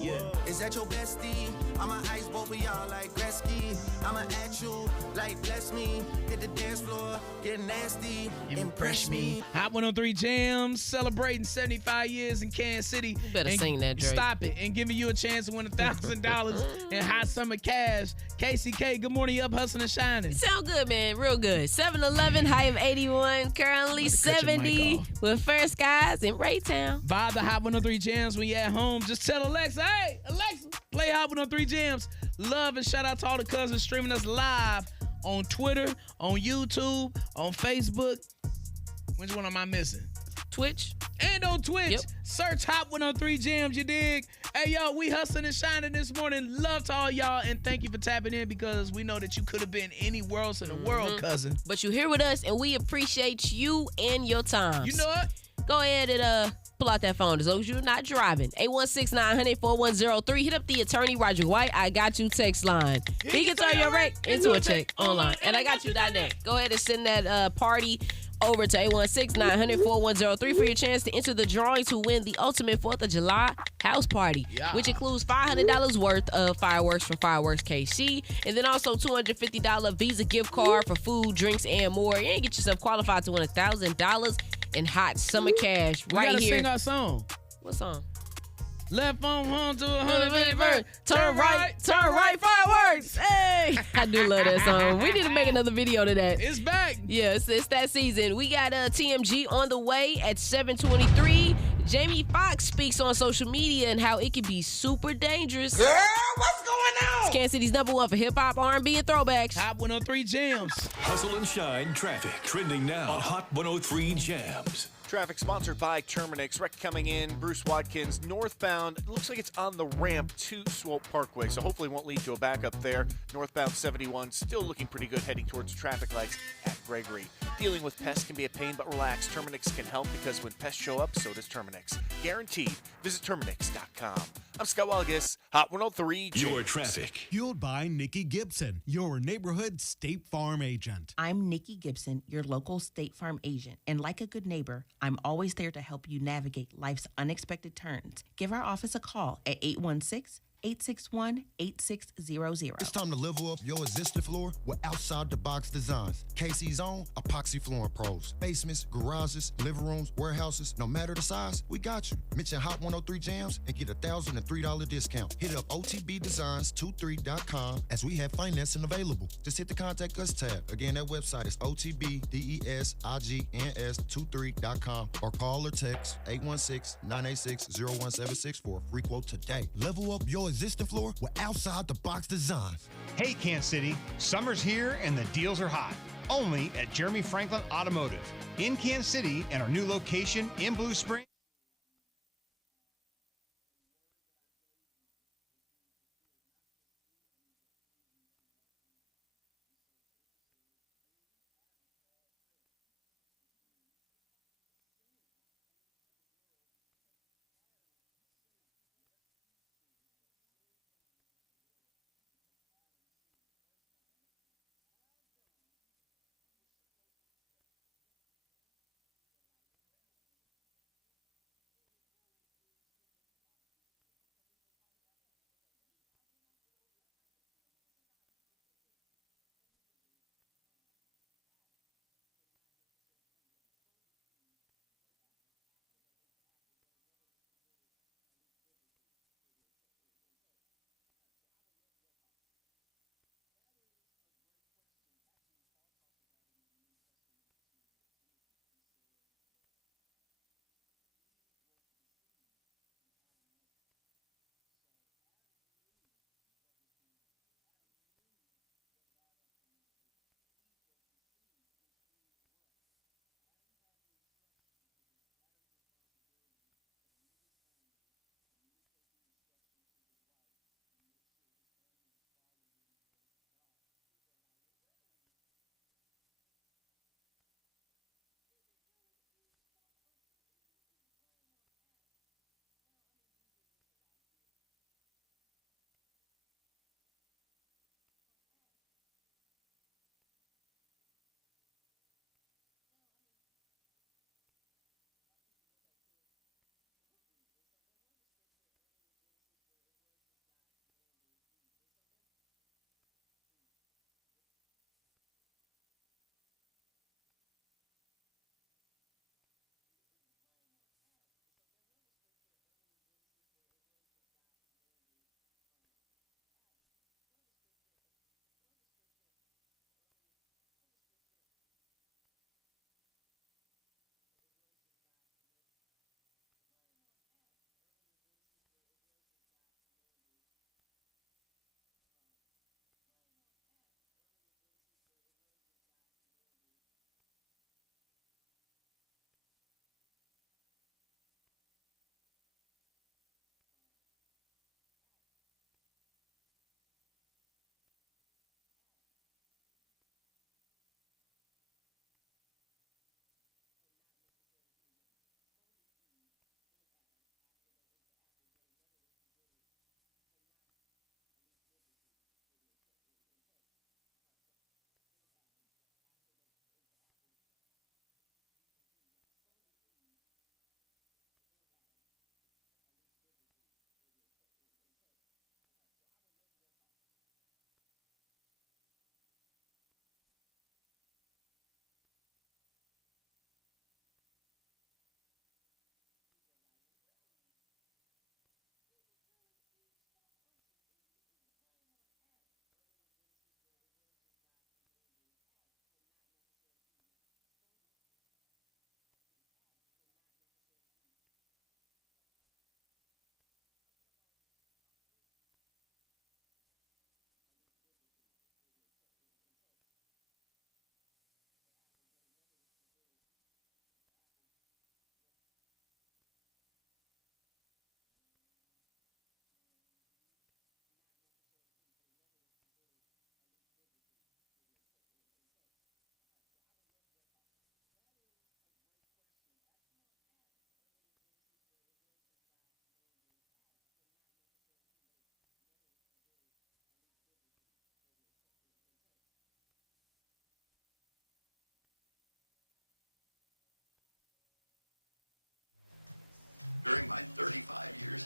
Yeah. Is that your bestie? I'ma ice both of y'all like Gretzky. I'ma at you like bless me. Hit the dance floor, get nasty, impress me. Hot 103 Jams celebrating 75 years in Kansas City. You better sing that, Drake. Stop it and giving you a chance to win $1,000 in hot summer cash. KCK, good morning, up hustling and shining. Sound good, man. Real good. 7-Eleven, high of 81, currently 70 with fair skies in Raytown. Vibe the Hot 103 Jams when you're at home. Just tell Alexa, hey, Alexa, play Hot 103 Jams. Love and shout out to all the cousins streaming us live on Twitter, on YouTube, on Facebook. Which one am I missing? Twitch. And on Twitch. Yep. Search Hot 103 Jams, you dig? Hey, yo, we hustling and shining this morning. Love to all y'all, and thank you for tapping in because we know that you could have been anywhere else in the world, cousin. But you're here with us, and we appreciate you and your time. You know what? Go ahead and pull out that phone as long as you're not driving. 816-900-4103. Hit up the attorney, Roger White. I got you text line. He can turn your wreck into a check online. And I got you.net. Go ahead and send that party over to 816-900-4103 for your chance to enter the drawing to win the ultimate 4th of July house party, which includes $500 worth of fireworks from Fireworks KC, and then also $250 Visa gift card for food, drinks, and more. And get yourself qualified to win $1,000 in hot summer cash right gotta here. Sing our song. What song? Left phone home to 151st. Turn right, fireworks. Hey, I do love that song. We need to make another video to that. It's back. Yeah, it's that season. We got TMG on the way at 7:23. Jamie Foxx speaks on social media and how it can be super dangerous. Girl, what's going on? It's Kansas City's #1 for hip-hop, R&B, and throwbacks. Hot 103 Jams. Hustle and shine traffic. Trending now on Hot 103 Jams. Traffic sponsored by Terminix. Wreck coming in, Bruce Watkins, northbound. It looks like it's on the ramp to Swope Parkway, so hopefully won't lead to a backup there. Northbound 71, still looking pretty good heading towards traffic lights at Gregory. Dealing with pests can be a pain, but relax. Terminix can help because when pests show up, so does Terminix. Guaranteed. Visit Terminix.com. I'm Scott Walgus, Hot 103. Your traffic. Fueled by Nikki Gibson, your neighborhood State Farm agent. I'm Nikki Gibson, your local State Farm agent, and like a good neighbor, I'm always there to help you navigate life's unexpected turns. Give our office a call at 816-861-8600. It's time to level up your existing floor with outside-the-box designs. KC's own Epoxy Flooring Pros. Basements, garages, living rooms, warehouses, no matter the size, we got you. Mention Hot 103 Jams and get a $1,003 discount. Hit up otbdesigns23.com as we have financing available. Just hit the Contact Us tab. Again, that website is otbdesigns23.com or call or text 816-986-0176 for a free quote today. Level up your existing floor with outside-the-box designs. Hey, Kansas City, summer's here and the deals are hot. Only at Jeremy Franklin Automotive in Kansas City and our new location in Blue Spring.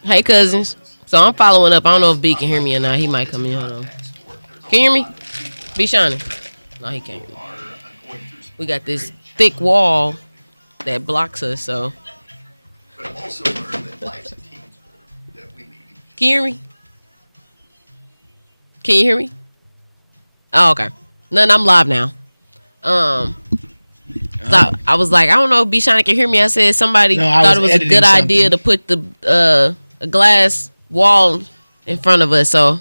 Hey, cousins. So I'm following up. I don't know if B can hear me or not. He might come in. Hold on. Can you hear me? B Shynin. No, he can't hear me. We got this thick wall that blocks us, so. Can you hear me? Can you hear me? Oh, okay. I'm live now. So I was like, I don't know if B Shynin can hear me. I said somebody thought it was a good idea to put the a glass wall in front of us, so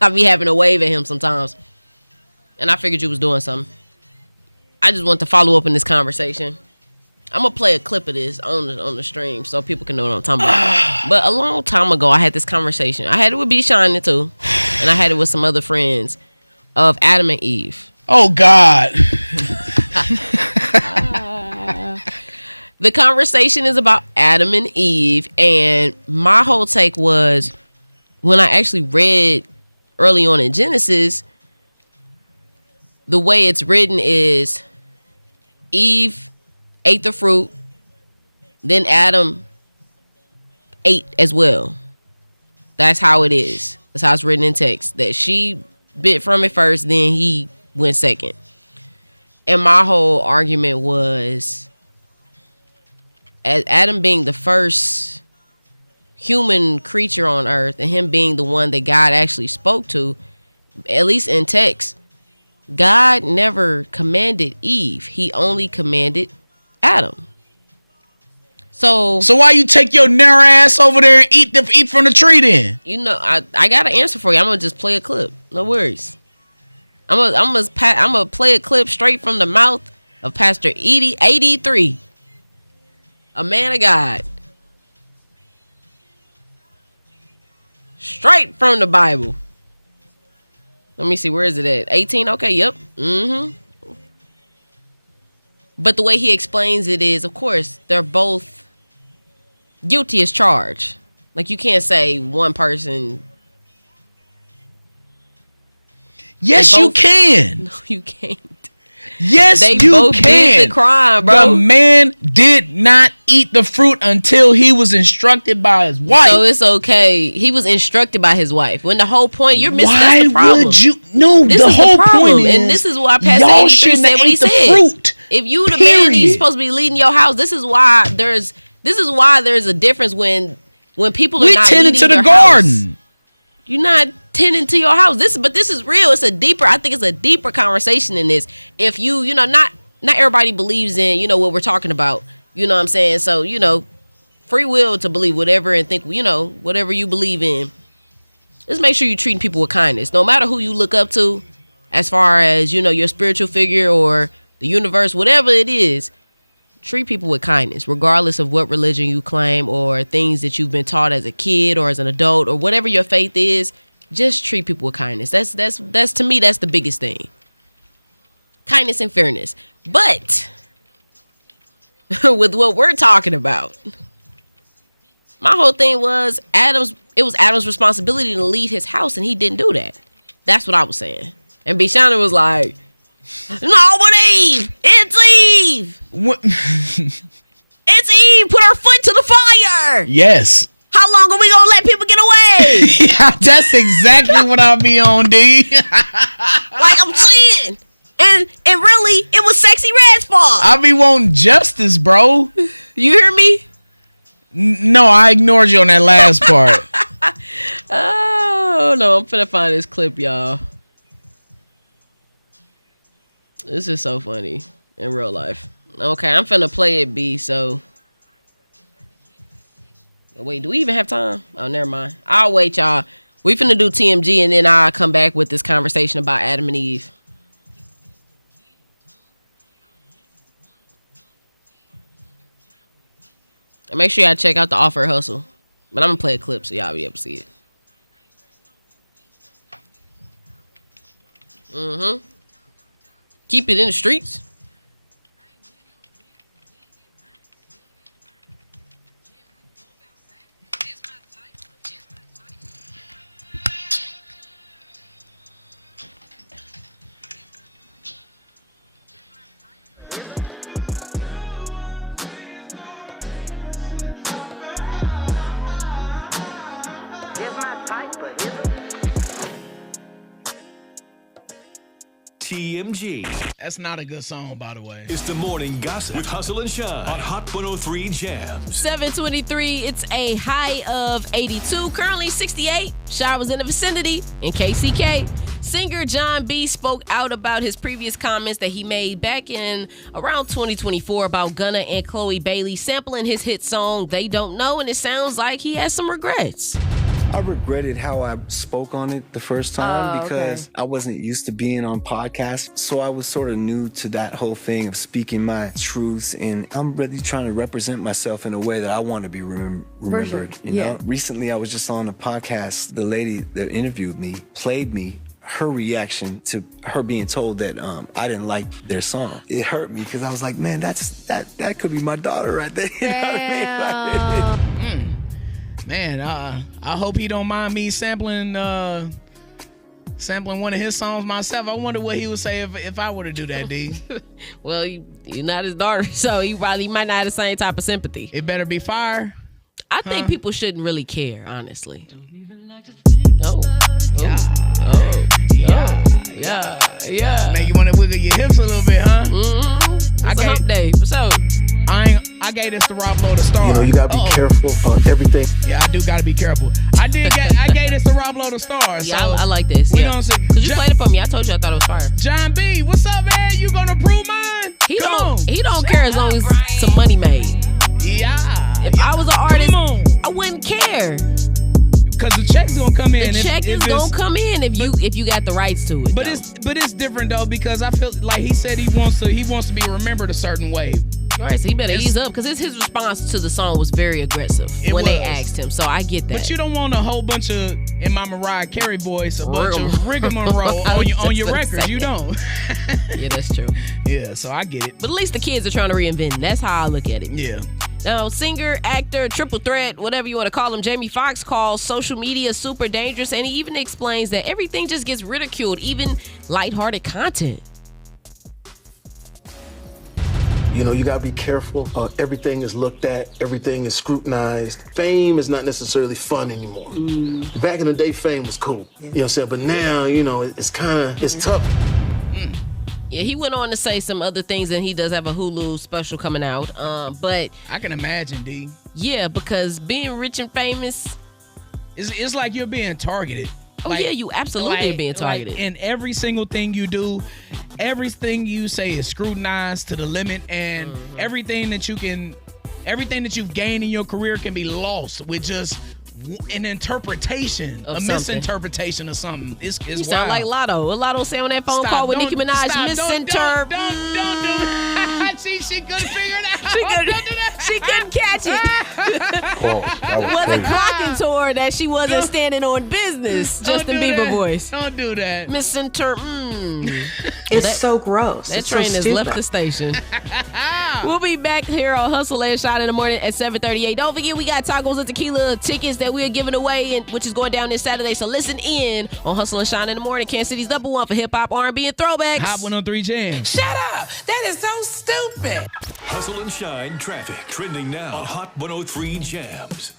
I be having to wave at him sometimes. And I figured you was doing something. I just want to follow up in this conversation. I'm gonna play a clip of this on the stream so people can know what I'm talking about. But a long time ago, I had this conversation. I had it with B Shynin too, and I had it with some other friends of Adam and Eve. Oh God. The conversation is about Adam and Eve, and my whole take was when I actually read early on in Genesis, the way it's written is Eve ate the fruit, then Adam ate as well. That's how it is. That's how it's written in text. That she bit from it first, then he went second. And my whole argument was, as Adam being the first human creature on earth and him being the one that God actually spoke to, at least in text, God never commanded Eve. He only commanded Adam. So why you take your narrow ass over there and eat from the tree then? You know, I got an answer for you. I'm gonna just play a clip. No worries. I'm gonna play a clip straight from the mouth of Pastor 83, a man of God, straight from the Bible. Let me see, where is it at? 18. Okay, yep. But the way he explains it is, of course, they're both guilty as charged. Like, you can't say one person. Yes, you can. No, you can't. Yes, they you both can. Did the crime, bro. The man did not eat the fruit until he was instructed by his wife. So it's okay. He was instructed by his wife. When the whole point, you're missing. Why that's the problem. would you? No, this the is whole the problem, point is, and this is why Pastor y'all 83 shouldn't said have what he ate the said. fruit. If you the man, you supposed to be leading your house. This is why there's a difference when people are not tending leading to the their garden. House. You're not tending to your house. But this is real. It's a deeper. I think it's a deeper conversation in this. If you know, not everybody believes in, what we're talking about. You know what I'm saying? So, free will to believe whatever and think, whatever you believe in. Just make sure you're treating people with kindness. No matter who you look up to, as far as, your spiritual figure or the universe, whatever it is, treat people with kindness, regardless of what religion you claim or things that you've been taught as a kid or as an adult or whatever your faith is. Just treat people with kindness. That's to me, that's the biggest thing. Kindness and fairness. But with what we're talking about, my whole thing was it was Adam's responsibility to leave his house, and he didn't do that. That's what I was saying. And B Shynin was like, no, but Eve! It's Eve! What? It's Eve! Put her foot to the fire! Yes. How long are we gonna let people get away? Yeah, that's exactly what I'll be on, D. Like I'm saying. And really, it was Sexy Red's fault. I be wanting justice, bro. You hear me? No, I ignored you on that last part. Oh, no, I'm finna find this clip, y'all. This is so funny in real life. Okay, I'm finna play it, B, so. Wait, do we even have time? Oh, never mind. I'll wait, y'all. We finna do TMG, and then I'll come back with this conversation about Adam and Eve. And make sure y'all check out the Offer Hustle. But I'm gonna play a clip so y'all be able to see it. Keep it in the streets. TMG. That's not a good song, by the way. It's the morning gossip with Hustle and Shine on Hot 103 Jams. 723, it's a high of 82, currently 68. Showers in the vicinity in KCK. Singer John B spoke out about his previous comments that he made back in around 2024 about Gunna and Chloe Bailey sampling his hit song, They Don't Know, and it sounds like he has some regrets. I regretted how I spoke on it the first time because I wasn't used to being on podcasts. So I was sort of new to that whole thing of speaking my truths. And I'm really trying to represent myself in a way that I want to be remembered. You know? Recently, I was just on a podcast. The lady that interviewed me played me her reaction to her being told that I didn't like their song. It hurt me because I was like, man, that could be my daughter right there. You know what I mean? Man, I hope he don't mind me sampling one of his songs myself. I wonder what he would say if I were to do that, D. Well, you're not his daughter, so he might not have the same type of sympathy. It better be fire. I think people shouldn't really care, honestly. Yeah. Make you want to wiggle your hips a little bit, huh? Mm-hmm. It's a hump day. What's up? I gave this to Rob Lowe to start. You know, you gotta be careful on everything. Yeah, I do gotta be careful. I gave this to Rob Lowe to start. Yeah, so I like this. We Yeah. gonna see. Cause you played it for me. I told you I thought it was fire. John B, what's up, man? You gonna prove mine? He don't care as long as some money made. Yeah. If I was an artist, I wouldn't care. Cause the check's gonna come in. The check is gonna come in if you got the rights to it. But it's different though, because I feel like he said he wants to be remembered a certain way. All right, so he better ease up because his response to the song was very aggressive when they asked him. So I get that. But you don't want a whole bunch of, in my Mariah Carey voice, a bunch of rigmarole on your record. You don't. Yeah, that's true. Yeah, so I get it. But at least the kids are trying to reinvent it. That's how I look at it. Yeah. Now, singer, actor, triple threat, whatever you want to call him, Jamie Foxx calls social media super dangerous, and he even explains that everything just gets ridiculed, even lighthearted content. You know, you gotta be careful. Everything is looked at. Everything is scrutinized. Fame is not necessarily fun anymore. Back in the day, fame was cool. You know what I'm saying? But now, you know, it's tough. Yeah, he went on to say some other things, and he does have a Hulu special coming out. But I can imagine, D. Yeah, because being rich and famous, it's like you're being targeted. Oh, yeah, you absolutely are being targeted. Like in every single thing you do, everything you say is scrutinized to the limit, and everything that you've gained in your career can be lost with just an interpretation, a misinterpretation of something. It's you sound like Lotto. Lotto say on that phone call with Nicki Minaj, misinterpret. Don't do it. She couldn't figure it out. She couldn't catch it. It wasn't clocking to her that she wasn't standing on business. Justin Bieber voice. Don't do that. It's so gross. That train has left the station. We'll be back here on Hustle and Shine in the morning at 7:38. Don't forget, we got tacos and tequila tickets that we're giving away, which is going down this Saturday. So listen in on Hustle and Shine in the morning. Kansas City's #1 for hip hop, R&B, and throwbacks. Hot 103 Jams. Shut up! That is so stupid. Hustle and Shine traffic trending now on Hot 103 Jams.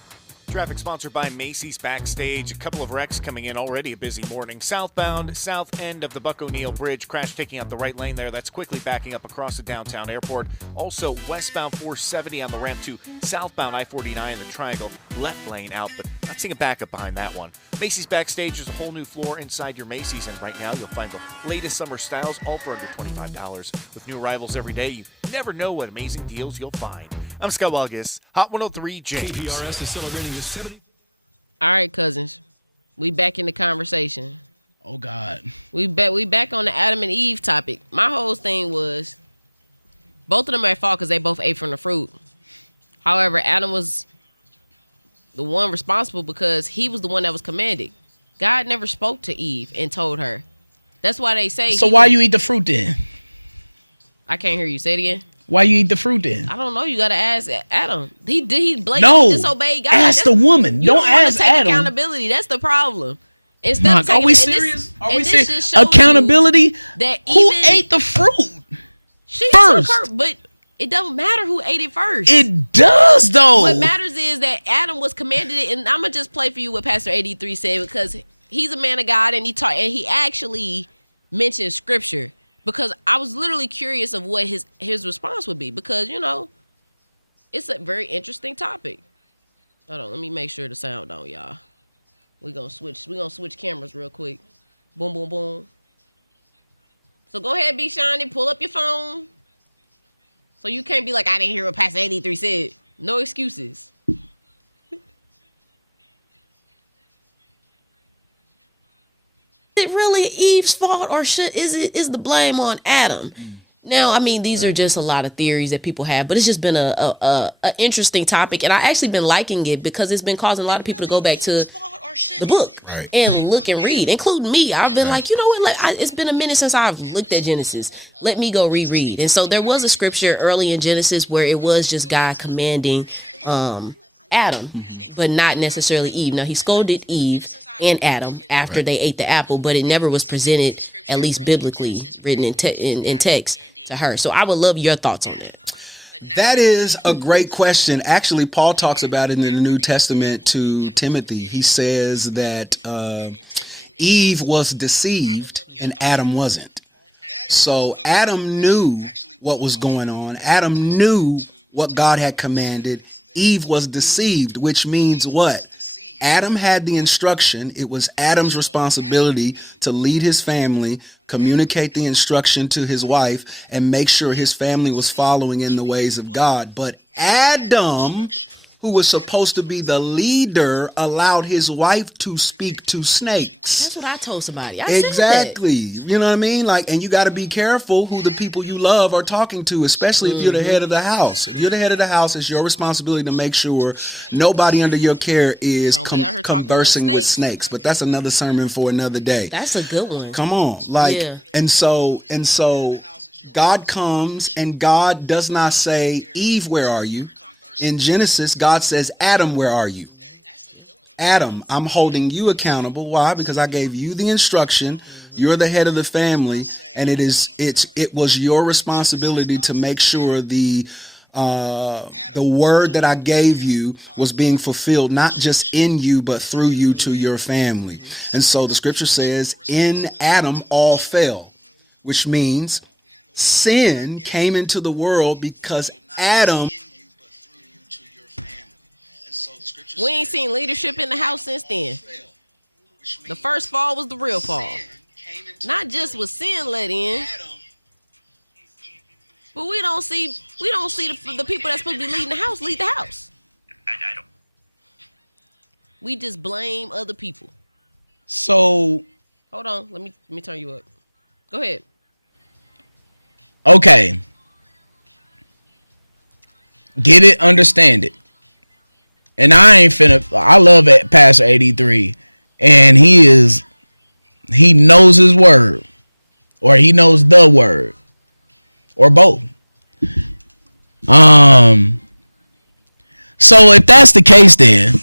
Traffic sponsored by Macy's Backstage. A couple of wrecks coming in, already a busy morning. Southbound, south end of the Buck O'Neill Bridge. Crash taking out the right lane there. That's quickly backing up across the downtown airport. Also, westbound 470 on the ramp to southbound I-49 in the triangle. Left lane out, but not seeing a backup behind that one. Macy's Backstage is a whole new floor inside your Macy's, and right now you'll find the latest summer styles, all for under $25. With new arrivals every day, you never know what amazing deals you'll find. I'm Scott Walgus, Hot 103 James. KPRS is celebrating the 70th. All right, cousins. We back in the conversation. Oh, God. We back on the Adam and Eve topic. My whole thing was both of them are at fault because they both ate from the fruit. However, Adam was the one responsible because he was the one that was commanded. God never spoke to Eve and told her. That's why they say. So why you eat the fruit then? I can't hear you. Say it again. Why you eat the fruit then? I don't know. You gotta ask Adam. He blatantly disobeyed God. Ask the woman. You don't ask take Adam. Accountability. That's the problem. Instead of are we serious? Are we serious? Accountability? That who ate the fruit She first? took her, but It don't matter who ate it first. It does, though. What matters is that Adam was commanded it, and I'm gonna just play for you what Pastor 83 said because he's a man of God and he actually mentioned scripture because I was literally curious of what his response would be because it's a very interesting topic. Hold on, let me make sure the sound on, y'all. We're gonna switch cameras real quick. Boom, boom, boom. So go ahead, be Shyny, pull up your phone. So you can't be like, I didn't hear what Pastor 83 said. No excuses. Is it really Eve's fault or is the blame on Adam? Now, I mean, these are just a lot of theories that people have, but it's just been a interesting topic, and I actually been liking it because it's been causing a lot of people to go back to the book and look and read, including me. I've been like, you know what? It's been a minute since I've looked at Genesis. Let me go reread. And so there was a scripture early in Genesis where it was just God commanding Adam, but not necessarily Eve. Now, he scolded Eve and Adam after they ate the apple, but it never was presented, at least biblically, written in text to her. So I would love your thoughts on that. That is a great question. Actually, Paul talks about it in the New Testament to Timothy. He says that Eve was deceived and Adam wasn't. So Adam knew what was going on. Adam knew what God had commanded. Eve was deceived, which means what? Adam had the instruction. It was Adam's responsibility to lead his family, communicate the instruction to his wife, and make sure his family was following in the ways of God. But Adam, who was supposed to be the leader, allowed his wife to speak to snakes. That's what I told somebody. Exactly. You know what I mean? And you got to be careful who the people you love are talking to, especially if you're the head of the house. If you're the head of the house, it's your responsibility to make sure nobody under your care is conversing with snakes. But that's another sermon for another day. That's a good one. Come on. And so God comes and God does not say, Eve, where are you? In Genesis, God says, Adam, where are you? Adam, I'm holding you accountable. Why? Because I gave you the instruction. You're the head of the family, and it was your responsibility to make sure the word that I gave you was being fulfilled, not just in you, but through you to your family. And so the scripture says, in Adam all fell, which means sin came into the world because Adam. We ain't seen leadership in the house since then. The first fall was the real fall. Not just with sin let in, but we don't see the people that's supposed to be leading the house lead the house. We just blame other people. So hold on, let me turn you up. Go ahead. Okay. Get it, understand it. And I love Pastor 83, and he knows his word, or he knows the word, or both. So if that's the case, then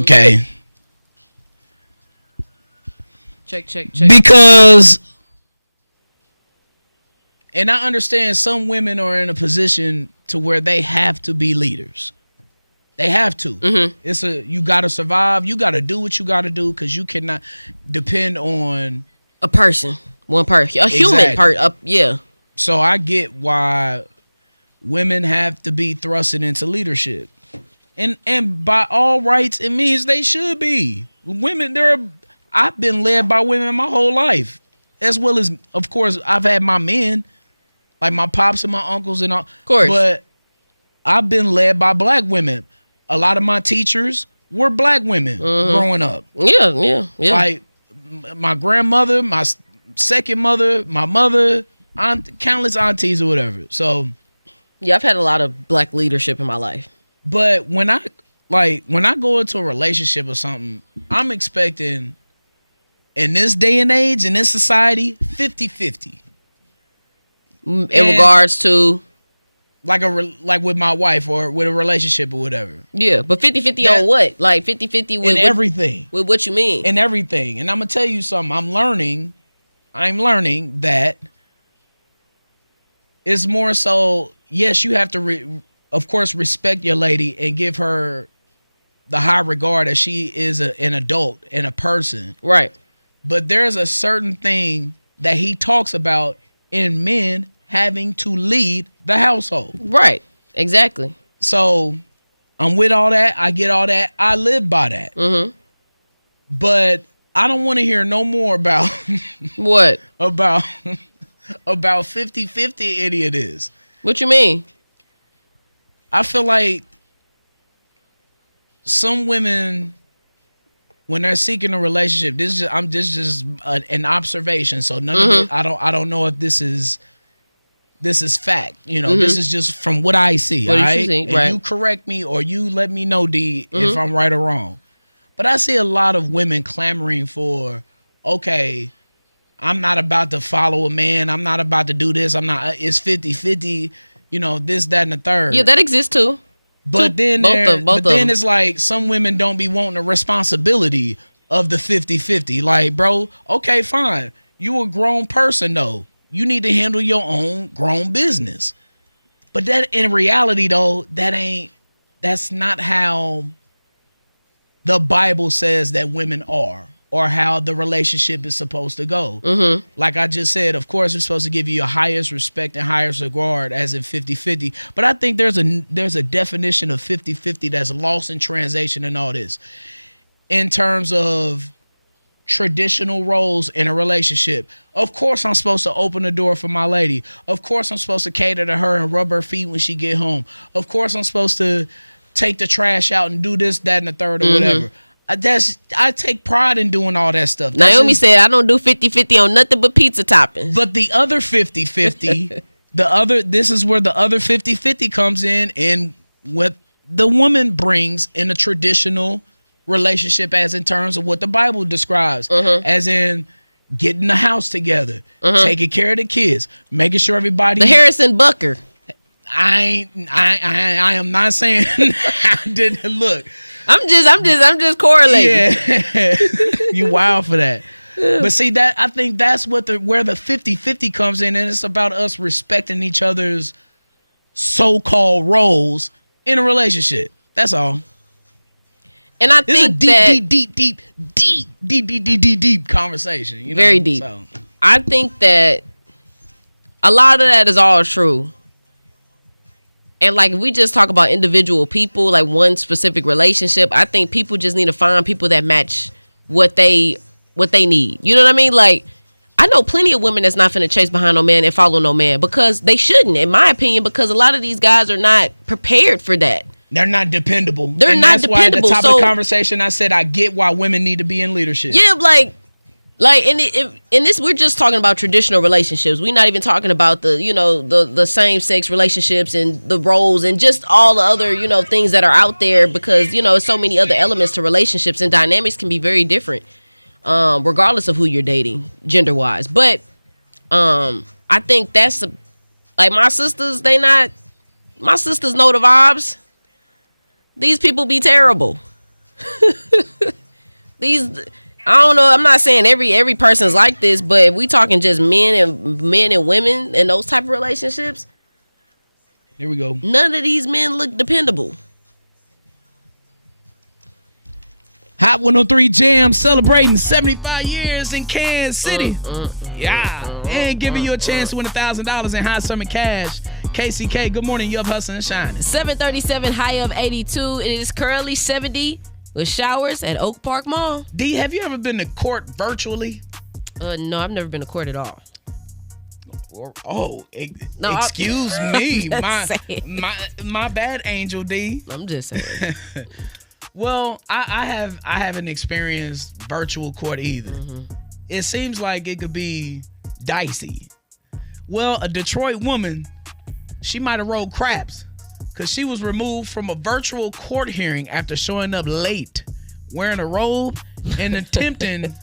okay. Check. Because, and I understand some women are in a position to where they have to be leaders. They have to. Mm-hmm. You got to survive. You got to do what you got to do because you cannot depend on a person, one person, a human person. Yeah. So I get why women have to be thrusted into leadership, and by all rights, it means they should be. Women, I've been led by women my whole life, as well as, of course, I've had my men, like my pops and my uncles and all. Of course. But I've been led by black women. A lot of my teachers were black women growing up. Yeah. Like my grandmother, my second mother, my mother, countless aunties or whatever. So yeah, I've had a lot of black leadership in my life. But when I go into a relationship or something, I'm expecting, in this day and age, in this society, 50-50. In regards to? Like with my wife or with a relationship or whatever. Yeah, but 50-50 on what? Like 50-50 with everything. With what you mean? And everything. And I'm going to tell you something. I'm learning that it's more so yes, you have to, of course, respect your lady and give her the high regard that she is an adult and a person. Right. But there's a certain thing that he talks about in men having to lead the household. Right. Exactly. So I'm with all that. I get all that. I live by that. Mm-hmm. But I don't want to hear no more about what? About 50-50 any of this. What you mean? I feel like some women, when they're seeking a relationship, this is just an observation. So none of it. I don't know if this is fact. You know, this is just from what I see. What all you right, see, and right. you correct me or you let me know, D, if I'm right or wrong. But I see a lot of women clamoring for, okay, I'm not about to follow a man. I'm not about to do this. It's 50-50, you know, this, that, and the third. Yeah, that exists too. But then it's like some women don't be wanting the responsibility of the 50-50. Like, bro, okay, fine. You a grown person, though. You need to handle your own grown business. But that in reality, though, that's not how the Bible says that women are, or how the relationship is supposed to go. Mm-hmm. Like I just said, of course, we're supposed to give you your highest respect and highest regard, as in 50-50. But I think there's a definition of 50-50 that's lost in translation in all this. In terms of traditional roles in a relationship. Of course, I'm supposed to open the door for my lady. Of course, I'm supposed to cater to her and rub her feet when she get home. Of course, I'm supposed to take the trash out and do this, that, and the third, or whatever. I take pride in doing all that stuff. Naomi said, I don't do 50-50 on nothing but pizza toppings. But the other 50-50, this is where the other 50-50 comes in what the woman brings in a traditional relationship, as in terms of what the Bible describes, as in getting the house together, taking care of the kids, making sure everybody. The Harrison Bucker. I am not saying I didn't look. I'm just correlating. Yeah. You wild for that. But see, that I think that's where the 50-50 comes in, and it's about us respecting each other's so-called roles in a relationship. That's all. And I think deep conversation. You know? Very deep. So. I think that a lot of that is all true. And like, if we just talk about individual people, like one specific relationship, I think people just need to find people that match what they need. You know what I mean? Like, I know plenty of women that's not finna chase behind no man and follow no man, because they shouldn't, in my opinion, because a lot of these guys are not prepared for that. They're not dependable. That's why at the top of the conversation I said I get why women need to be in leadership. Yeah, like in this, we're just talking about traditional relationships. We're not even talking about the same sex relationships and the roles and just all the other things that are out there, because there's so many other elements to relationships, and dynamics can be very different, regardless of who you're dating, gender wise. But I think that's like my sisters know the vibes. These people be terrible. I don't know. I'm not saying every person's like this, but if we talking just men and women and those type of relationships, here we go. None of these men look dependable. Hot 103 Jam celebrating 75 years in Kansas City. And giving you a chance to win $1,000 in hot summer cash. KCK, good morning. You up hustling and shining. 737, high of 82. It is currently 70 with showers at Oak Park Mall. D, have you ever been to court virtually? No, I've never been to court at all. Excuse me. My bad, Angel D. I'm just saying. Well, I haven't experienced virtual court either. It seems like it could be dicey. Well, a Detroit woman, she might have rolled craps because she was removed from a virtual court hearing after showing up late, wearing a robe, and attempting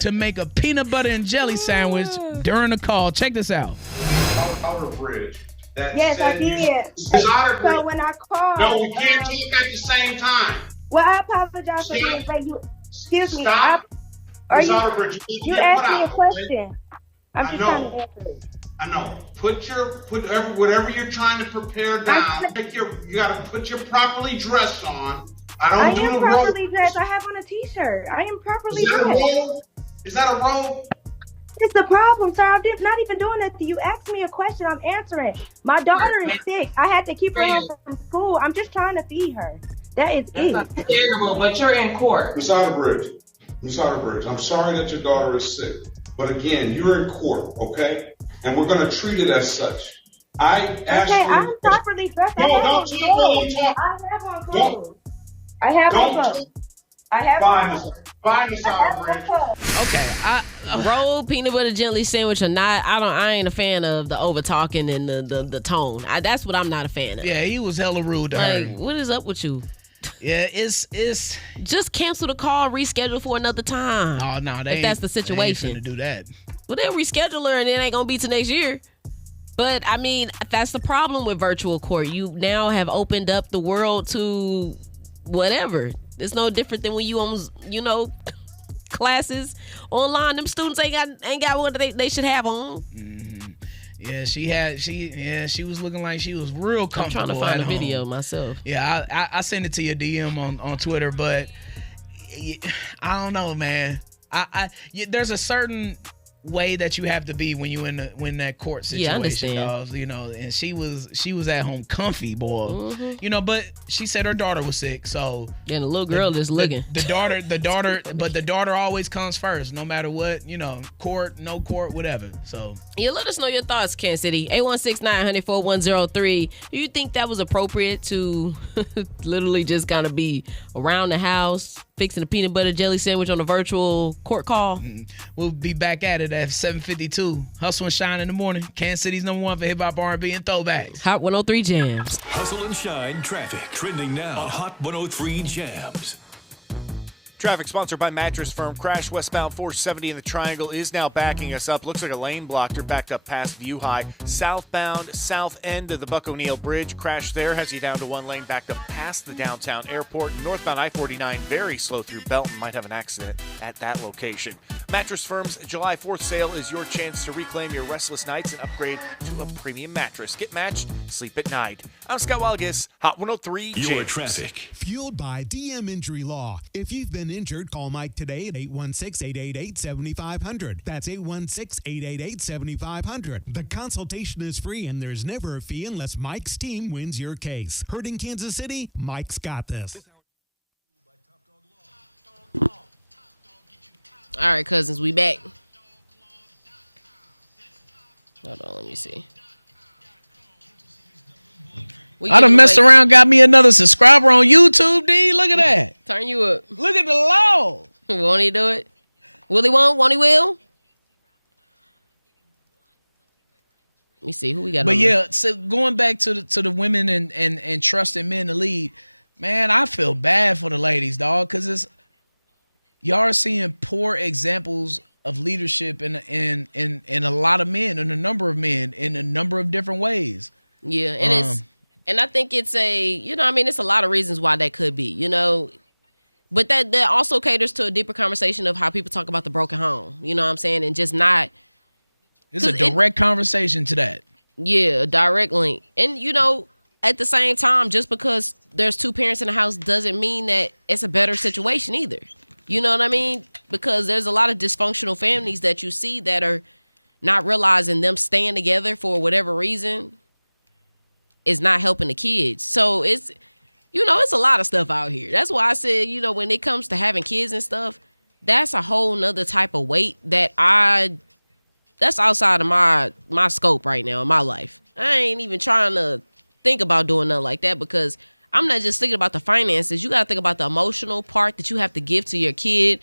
to make a peanut butter and jelly sandwich during the call. Check this out. Outer Bridge. Yes, I did. So when I called... No, we can't talk at the same time. Well, I apologize for being late. Excuse me. Stop. You asked me a question. I'm just trying to answer it. I know. Whatever you're trying to prepare down. You got to put your properly dressed on. I am properly dressed. I have on a t-shirt. I am properly dressed. Is that a robe? It's the problem, sir. I'm not even doing that. You asked me a question. I'm answering. My daughter is sick. I had to keep her home from school. I'm just trying to feed her. That is it. Understandable, but you're in court. Ms. Otterbridge, I'm sorry that your daughter is sick. But again, you're in court, okay? And we're going to treat it as such. I'm properly dressed. I have on clothes. I have on clothes. Fine, Ms. Otterbridge. Okay, roll peanut butter jelly sandwich or not, I ain't a fan of the over talking and the tone. That's what I'm not a fan of. Yeah, he was hella rude to her. What is up with you? Yeah, it's just cancel the call, reschedule for another time. Oh no, if that's the situation. They ain't finna do that. Well, they'll reschedule her and it ain't gonna be till next year. But I mean, that's the problem with virtual court. You now have opened up the world to whatever. It's no different than when you on, classes online. Them students ain't got what they should have on. Mm-hmm. Yeah, she was looking like she was real comfortable. I'm trying to find a video myself. Yeah, I sent it to your DM on Twitter, but I don't know, man. There's a certain way that you have to be when you in that court situation. Yeah, I understand. Dog, and she was at home comfy, boy. Mm-hmm. But she said her daughter was sick, so and the little girl is looking. The daughter always comes first, no matter what. Court, no court, whatever. So yeah, let us know your thoughts, Kansas City. 816-900-4103. Do you think that was appropriate to literally just kind of be around the house fixing a peanut butter jelly sandwich on a virtual court call? We'll be back at it at 7:52. Hustle and Shyne in the morning. Kansas City's #1 for hip hop, R&B, and throwbacks. Hot 103 Jams. Hustle and Shine traffic trending now on Hot 103 Jams. Traffic sponsored by Mattress Firm. Crash westbound 470 in the Triangle is now backing us up. Looks like a lane blocked or backed up past View High. Southbound south end of the Buck O'Neill Bridge. Crash there has you down to one lane backed up past the downtown airport. Northbound I-49 very slow through Belton. Might have an accident at that location. Mattress Firm's July 4th sale is your chance to reclaim your restless nights and upgrade to a premium mattress. Get matched, sleep at night. I'm Scott Walgus, Hot 103 Jams. Your traffic. Fueled by DM Injury Law. If you've been injured, call Mike today at 816-888-7500. That's 816-888-7500. The consultation is free and there's never a fee unless Mike's team wins your case. Hurting Kansas City? Mike's got this. All right, cousins, we back. Hold on, let me see. I done messed around, got me another subscriber on YouTube, D. Look at that. Turn you up. Look at the low. Won't he do it? Will he won't? Won't he will? Let me see who we got. But yeah, so going back to the women and trusting men to lead, man, I feel bad for the ladies, dog, because y'all are seeing poor examples of leadership in a lot of men, in a number of men, in a number of different ways. Yeah, and and I think it's it's a lot of reasons why that could be, but that also caters to a deeper conversation of how people talk about the broken home. You know what I'm saying? And just not. It's a direct conversation to that. Yeah, a direct link. And, at the same time, just because there's two parents in the house doesn't mean that it's a better situation either. You know what I mean? Because there's a lot of dysfunctional families that you see that are not realizing them staying together for whatever reason is not helping the kids. So it's a lot of stuff out here. That's why I said, when it comes to having kids and stuff, that's a whole nother type of weight that's outside of my scope right now in my life. I ain't even trying to think about doing nothing like that because I'm not just thinking about the finances. You got to think about the emotional part that you have to give to your kid.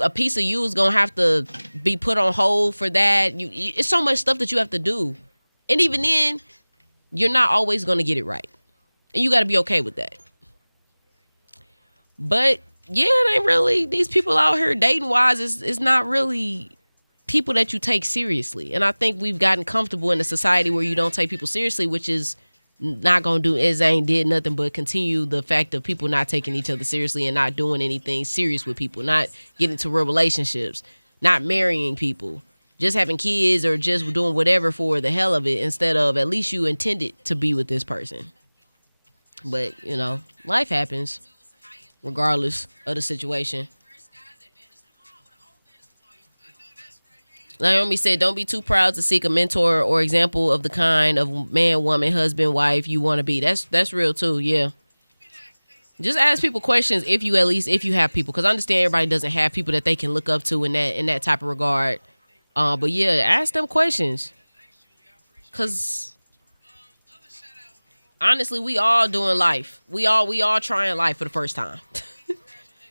A piece of you is going to have to be put on hold for that. It's so much stuff that you have to do. And even then, you're not always going to get it right. And you got to be okay with that. But, yeah, it ain't really, these people out here dating-wise, it's not really people that you take seriously. And I think we've gotten comfortable in a society where you don't take people seriously, which is not going to do, ain't did nothing but continue the fact of people not taking each other seriously and not doing anything serious with people, not getting into real relationships, not marrying people. just having kids or just doing whatever for the hell of it, instead of at least you intended to be with this person. But, you know, life happens regardless of the situation. Naomi said, don't be too proud to seek a mentor or example of the kind of man, woman, husband, wife you want to be. That's real too, yeah. Just ask people questions if you have people, because I understand everybody doesn't have people that they can look up to in that type of regard. But yeah, ask them questions. Because honestly, we all doing life. We all trying life for the first time.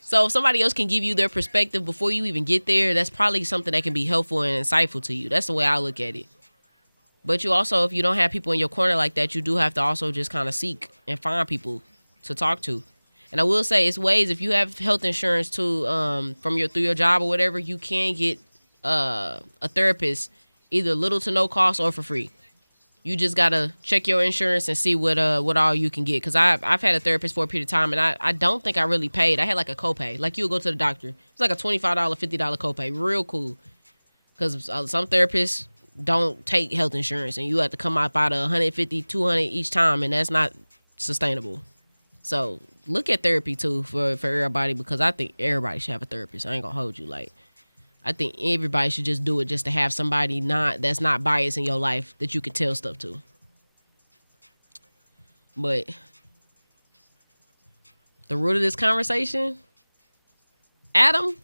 So if somebody else can give you their perspective before you even get there, that's probably something that can be helpful and insightful to you. That's the way I look at it. But you also, if you don't have people in your corner like that, you do have to also just kind of seek and find people to talk to. And I will say, it's ways, if you have health insurance too, through your job or whatever, you can get a therapist either little to no cost or for free. You just gotta check your insurance and see what all you can get. Because I've had a therapist for a period of time, and I don't think I really paid. I had like a copay. Like, you'll go to the doctor, it's like a $25, $50 copay. Real cool. Because some therapists don't take health insurance, and you have to come up out of $150, $200 each time, and that's not sustainable. So look at therapy too for everybody, because I think everybody should have a therapist. I ain't gonna hold you. Like, I think everybody should just do it just to have somebody that's not biased in your life that you can tell stuff to. But the root of this conversation, Adam,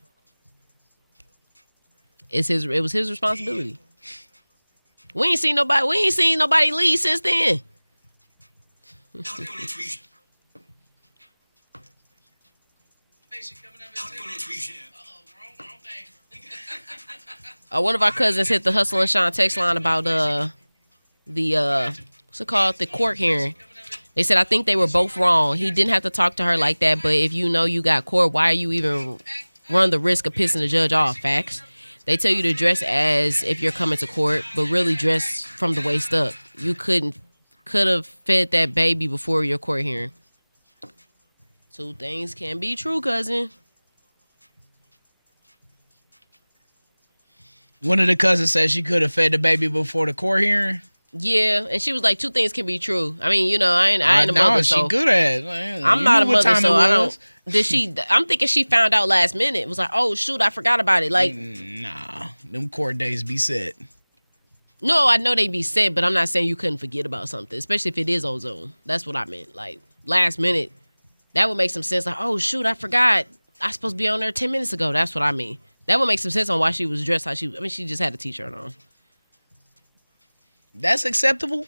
it was his responsibility. We ain't seen nobody leave since then. One of our cousins hit the Hustle and Shine text line about what's it called, the court hearing. They said, I think they were both wrong. He didn't have to talk to her like that, but if you know you got court, why are you even run the risk of pissing the judge off? Facts. They tell you to dress as if you're coming to court, but really dress from the waist up. You could have fed that baby before your court hearing. Two things can be true, cousin. One of the cousins said she could have fed the baby before the court hearing. Yeah, and she was like, two things can be true. I mean, you know, I ain't a mother, so she good at it. I'm not a mother, so I don't. I'm thinking she found out last minute. It was like, oh shoot, I forgot about it. Like, nah, them court days be set. No, I know they be set, but I'm not saying you couldn't forget about something, especially if it is on Zoom. That's what I meant. Like, last minute, that would make some sense. Like, oh shoot, I forgot. I was supposed to be on there 10 minutes ago. That's what I mean. That would make some sense on why she was dressed how she. I mean, she just had a t-shirt on. That's acceptable?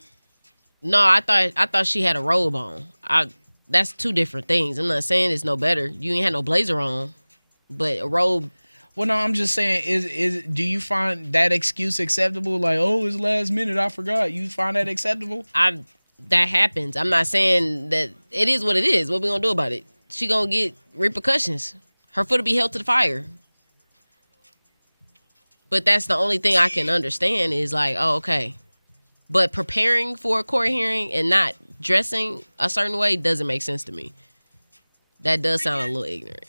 No, I thought she had a robe on. That's two different things. I'm not saying it's no better. You ain't had no blazer on, but a robe. Well, no, I'm just saying, do you find that excuse acceptable? Like, oh, it's last minute, I forgot. You find that acceptable? That happens. I'm not saying that it is what it is. What we gonna do about it? She gonna get repercussions. Her foot will be held to the fire. But that's the only thing I can understand is like, oh, okay. But preparing for a court hearing and not dressing a certain way doesn't make sense to me. That does sound a little ignorant.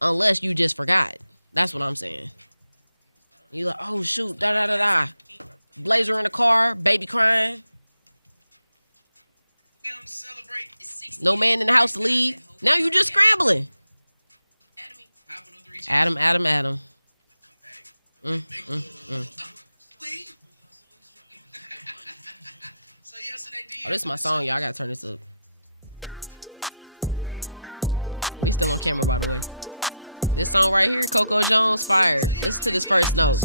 Unless you just forgot. That's what I'm saying. You like, oh, shoot, da-da-da-da. Blazer in the car, baby crying. No man in the house to lead. Now you just scrambling. Adam. Oh, this is my song, y'all. I gotta turn this up. We still on camera, by the way. This song right here, Coco Jones, fire. Listen to this first note.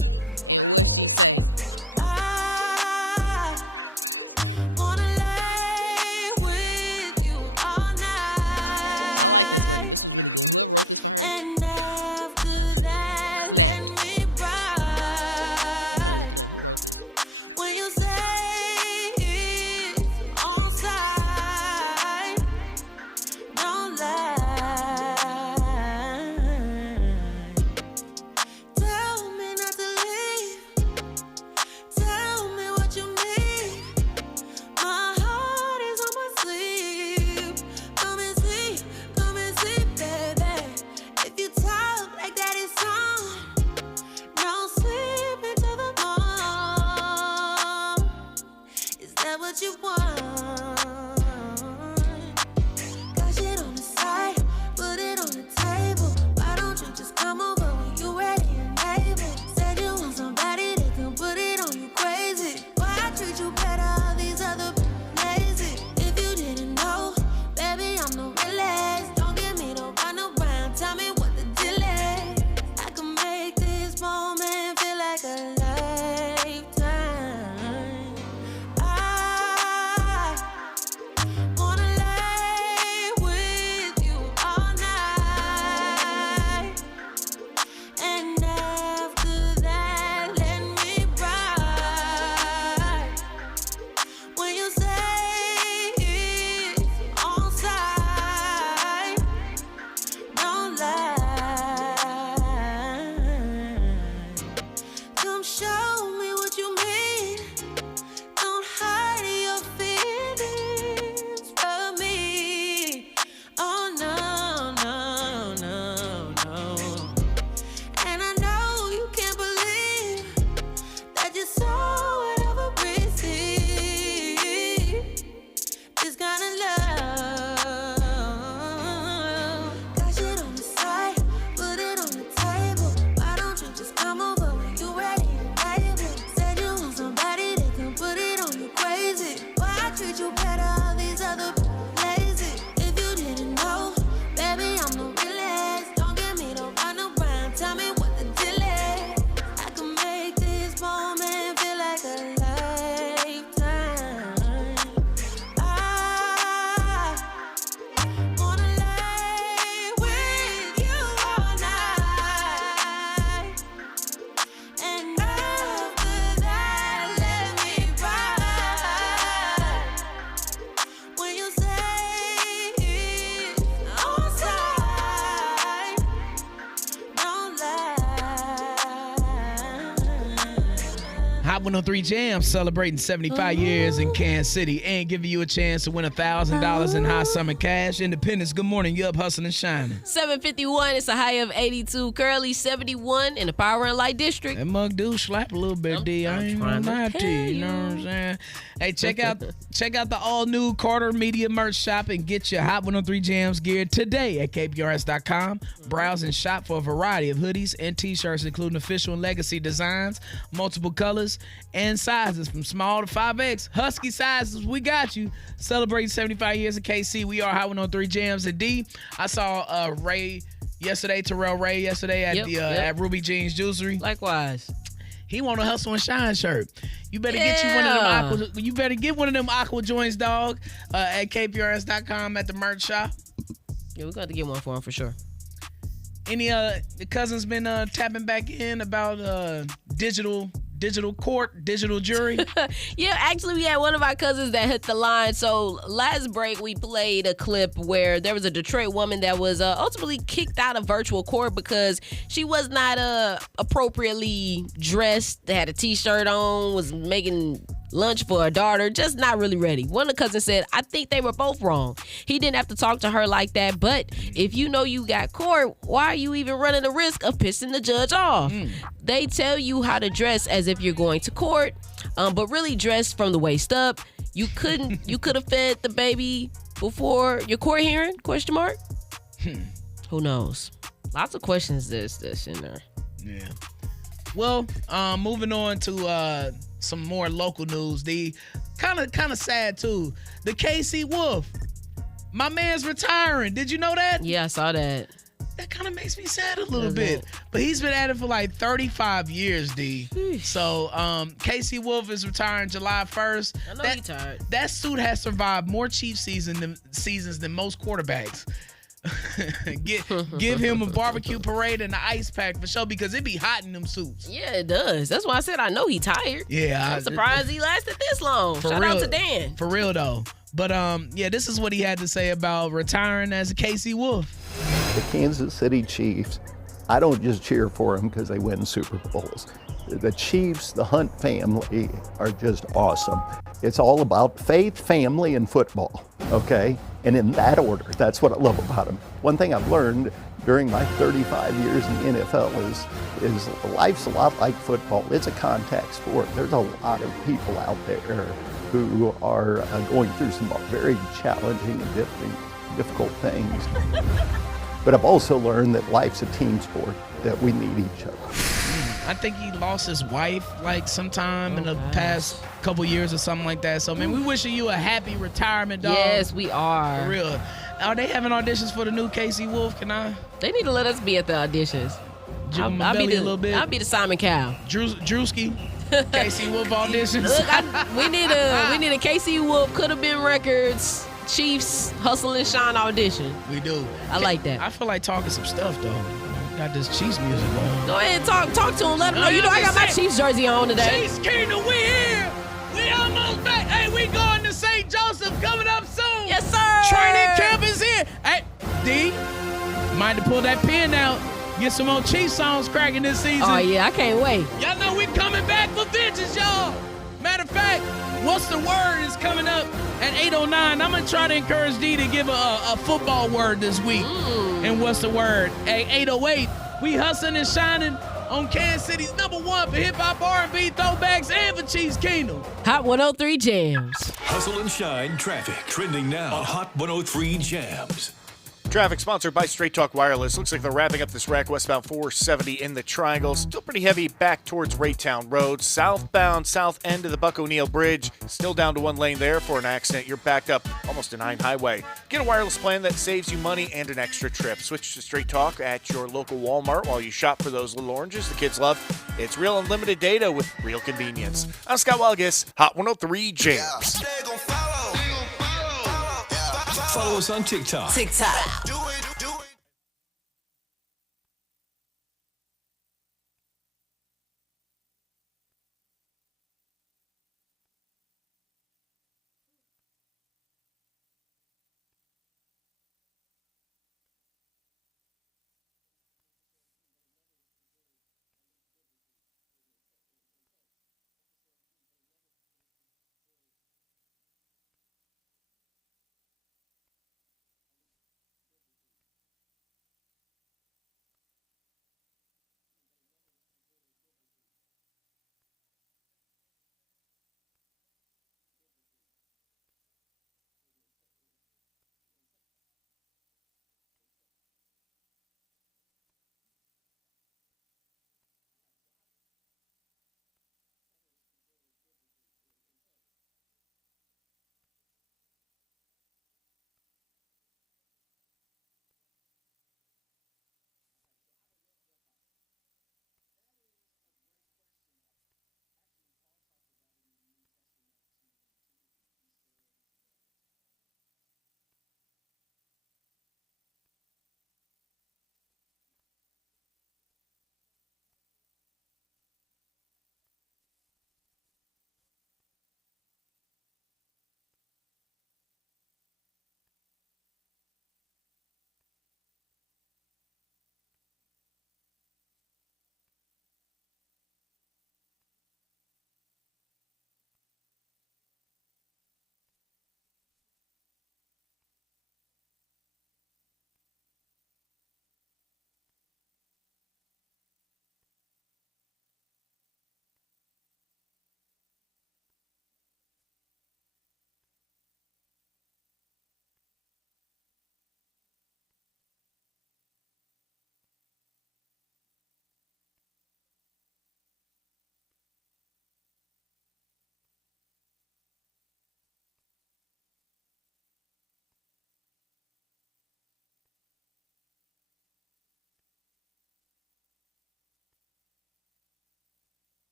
And what she say? I like this record. This was really good. Whoever wrote this for her, snapped. I'm gonna look it up. Who wrote this? Slip into Hot 103 Jam celebrating 75 years in Kansas City and giving you a chance to win $1,000 in hot summer cash. Independence, good morning. You up hustling and shining. 751, it's a high of 82. Currently 71 in the Power and Light District. That mug do slap a little bit, D. I ain't gonna lie to you. You know what I'm saying? Hey, check out the all-new Carter Media merch shop and get your Hot 103 Jams gear today at kprs.com. Browse and shop for a variety of hoodies and t-shirts, including official and legacy designs, multiple colors and sizes from small to 5X. Husky sizes, we got you. Celebrating 75 years of KC. We are Hot 103 Jams. And D, I saw Ray yesterday, Terrell Ray yesterday at Ruby Jeans Juicery. Likewise. He want a Hustle and Shine shirt. You better get you one of them aqua. You better get one of them aqua joints, dog, at kprs.com at the merch shop. Yeah, we got to get one for him for sure. Any the cousins been tapping back in about digital court, digital jury? Yeah, actually, we had one of our cousins that hit the line. So last break, we played a clip where there was a Detroit woman that was ultimately kicked out of virtual court because she was not appropriately dressed. They had a T-shirt on, was making lunch for her daughter, just not really ready. One of the cousins said, I think they were both wrong. He didn't have to talk to her like that, but if you know you got court, why are you even running the risk of pissing the judge off? They tell you how to dress as if you're going to court, but really dress from the waist up. You could have fed the baby before your court hearing? Question mark? Who knows? Lots of questions this in there. Yeah. Well, moving on to some more local news. The kind of sad too. The KC Wolf, my man's retiring. Did you know that? Yeah, I saw that. That kind of makes me sad a little bit. But he's been at it for like 35 years, D. So KC Wolf is retiring July 1st. I know he's tired. That suit has survived more Chiefs seasons than most quarterbacks. Give him a barbecue parade and an ice pack for sure, because it be hot in them suits. Yeah, it does. That's why I said I know he tired. Yeah, I'm surprised he lasted this long. Shout out to Dan. For real though. But yeah, this is what he had to say about retiring as a KC Wolf. The Kansas City Chiefs, I don't just cheer for them because they win Super Bowls. The Chiefs, the Hunt family, are just awesome. It's all about faith, family, and football, okay? And in that order, that's what I love about them. One thing I've learned during my 35 years in the NFL is life's a lot like football. It's a contact sport. There's a lot of people out there who are going through some very challenging and difficult things. But I've also learned that life's a team sport, that we need each other. I think he lost his wife like sometime in the past couple years or something like that. So, man, we wishing you a happy retirement, dog. Yes, we are. For real. Are they having auditions for the new KC Wolf? They need to let us be at the auditions. I'll be the Simon Cowell. Drewski. KC Wolf auditions. Look, we need a KC Wolf Could Have Been Records Chiefs Hustle and Shine audition. We do. I like that. I feel like talking some stuff though. Got this Chiefs music on. Go ahead and talk to him. Let him know. You know I got my Chiefs jersey on today. Chiefs Kingdom, we here. We almost back. Hey, we going to St. Joseph coming up soon. Yes, sir. Training camp is here. Hey, D, might have pulled that pen out. Get some more Chiefs songs cracking this season. Oh, yeah, I can't wait. Y'all know we coming back for vengeance, y'all. Matter of fact, What's the Word is coming up at 8:09. I'm going to try to encourage D to give a football word this week. And What's the Word? At 8:08, we hustling and shining on Kansas City's #1 for hip-hop, R&B, throwbacks, and for Chiefs Kingdom. Hot 103 Jams. Hustle and Shine traffic trending now on Hot 103 Jams. Traffic sponsored by Straight Talk Wireless. Looks like they're wrapping up this rack westbound 470 in the Triangle. Still pretty heavy back towards Raytown Road. Southbound south end of the Buck O'Neill Bridge. Still down to one lane there for an accident. You're backed up almost to 9 Highway. Get a wireless plan that saves you money and an extra trip. Switch to Straight Talk at your local Walmart while you shop for those little oranges the kids love. It's real unlimited data with real convenience. I'm Scott Walgus, Hot 103 Jams. Follow us on TikTok.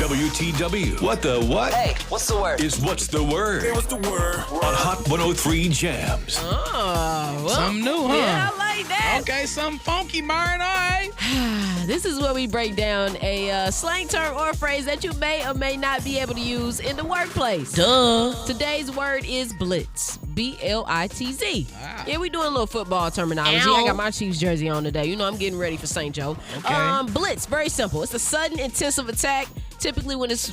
WTW. What the what? Hey, what's the word? Is what's the word? Hey, what's the word? On Hot 103 Jams. Oh, well, something new, huh? Yeah, I like that. Okay, something funky, Myron. All right. This is where we break down a slang term or phrase that you may or may not be able to use in the workplace. Duh. Today's word is blitz. B-L-I-T-Z. Wow. Yeah, we doing a little football terminology. Ow. I got my Chiefs jersey on today. You know I'm getting ready for St. Joe. Okay. Blitz, very simple. It's a sudden, intensive attack. Typically when it's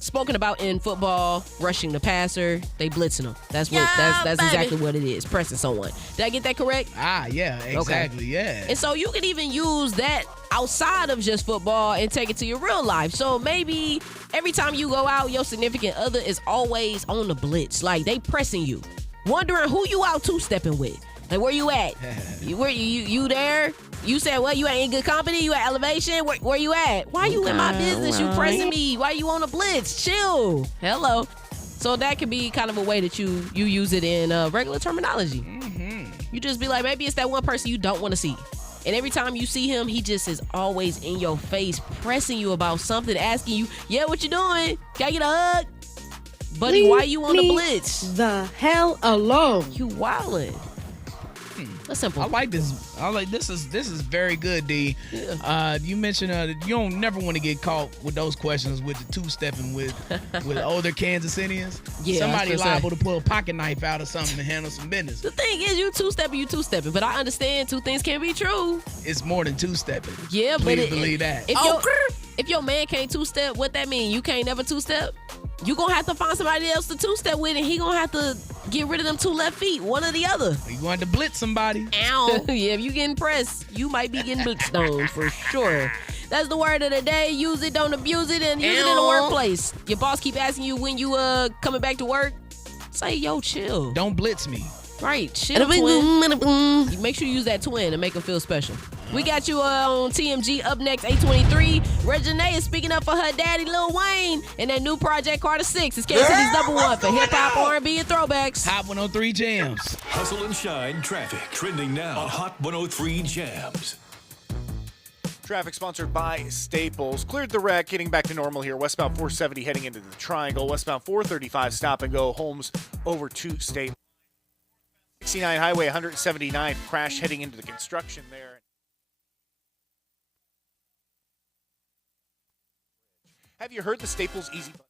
spoken about in football, rushing the passer, they blitzing them. That's exactly what it is. Pressing someone. Did I get that correct? Yeah, exactly. Yeah. And so you can even use that outside of just football and take it to your real life. So maybe every time you go out, your significant other is always on the blitz. Like they pressing you, wondering who you out two-stepping with. Like where you at? You there? You said what? You ain't in good company? You at elevation? Where you at? Why you in my business? You pressing me? Why you on a blitz? Chill. Hello. So that could be kind of a way that you use it in regular terminology. Mm-hmm. You just be like, maybe it's that one person you don't want to see. And every time you see him, he just is always in your face, pressing you about something, asking you, yeah, what you doing? Can I get a hug? Buddy, why you on the blitz? The hell alone. You wildin'. That's simple. I like this. This is very good, D. Yeah. You mentioned you don't never want to get caught with those questions with the two-stepping with older Kansas Cityans. Yeah, Somebody I was liable gonna to pull a pocket knife out or something and handle some business. The thing is, you two-stepping. But I understand two things can be true. It's more than two-stepping. Yeah, Please but believe that. If your man can't two-step, what that mean? You can't never two-step? You gonna have to find somebody else to two-step with, and he gonna have to get rid of them two left feet, one or the other. You going to blitz somebody. Ow. Yeah, if you getting pressed, you might be getting blitzed on for sure. That's the word of the day. Use it, don't abuse it, and use it in the workplace. Your boss keep asking you when you coming back to work. Say, yo, chill. Don't blitz me. Right, chill, twin. You make sure you use that twin and make them feel special. We got you on TMG up next, 823. Reginae is speaking up for her daddy, Lil Wayne, and that new project, Carter 6. It's K-City's #1 for hip-hop, R&B, and throwbacks. Hot 103 Jams. Hustle and Shine traffic trending now on Hot 103 Jams. Traffic sponsored by Staples. Cleared the wreck, getting back to normal here. Westbound 470 heading into the Triangle. Westbound 435 stop and go. Holmes over to State. 69 Highway 179 crash heading into the construction there. Have you heard the Staples Easy Button?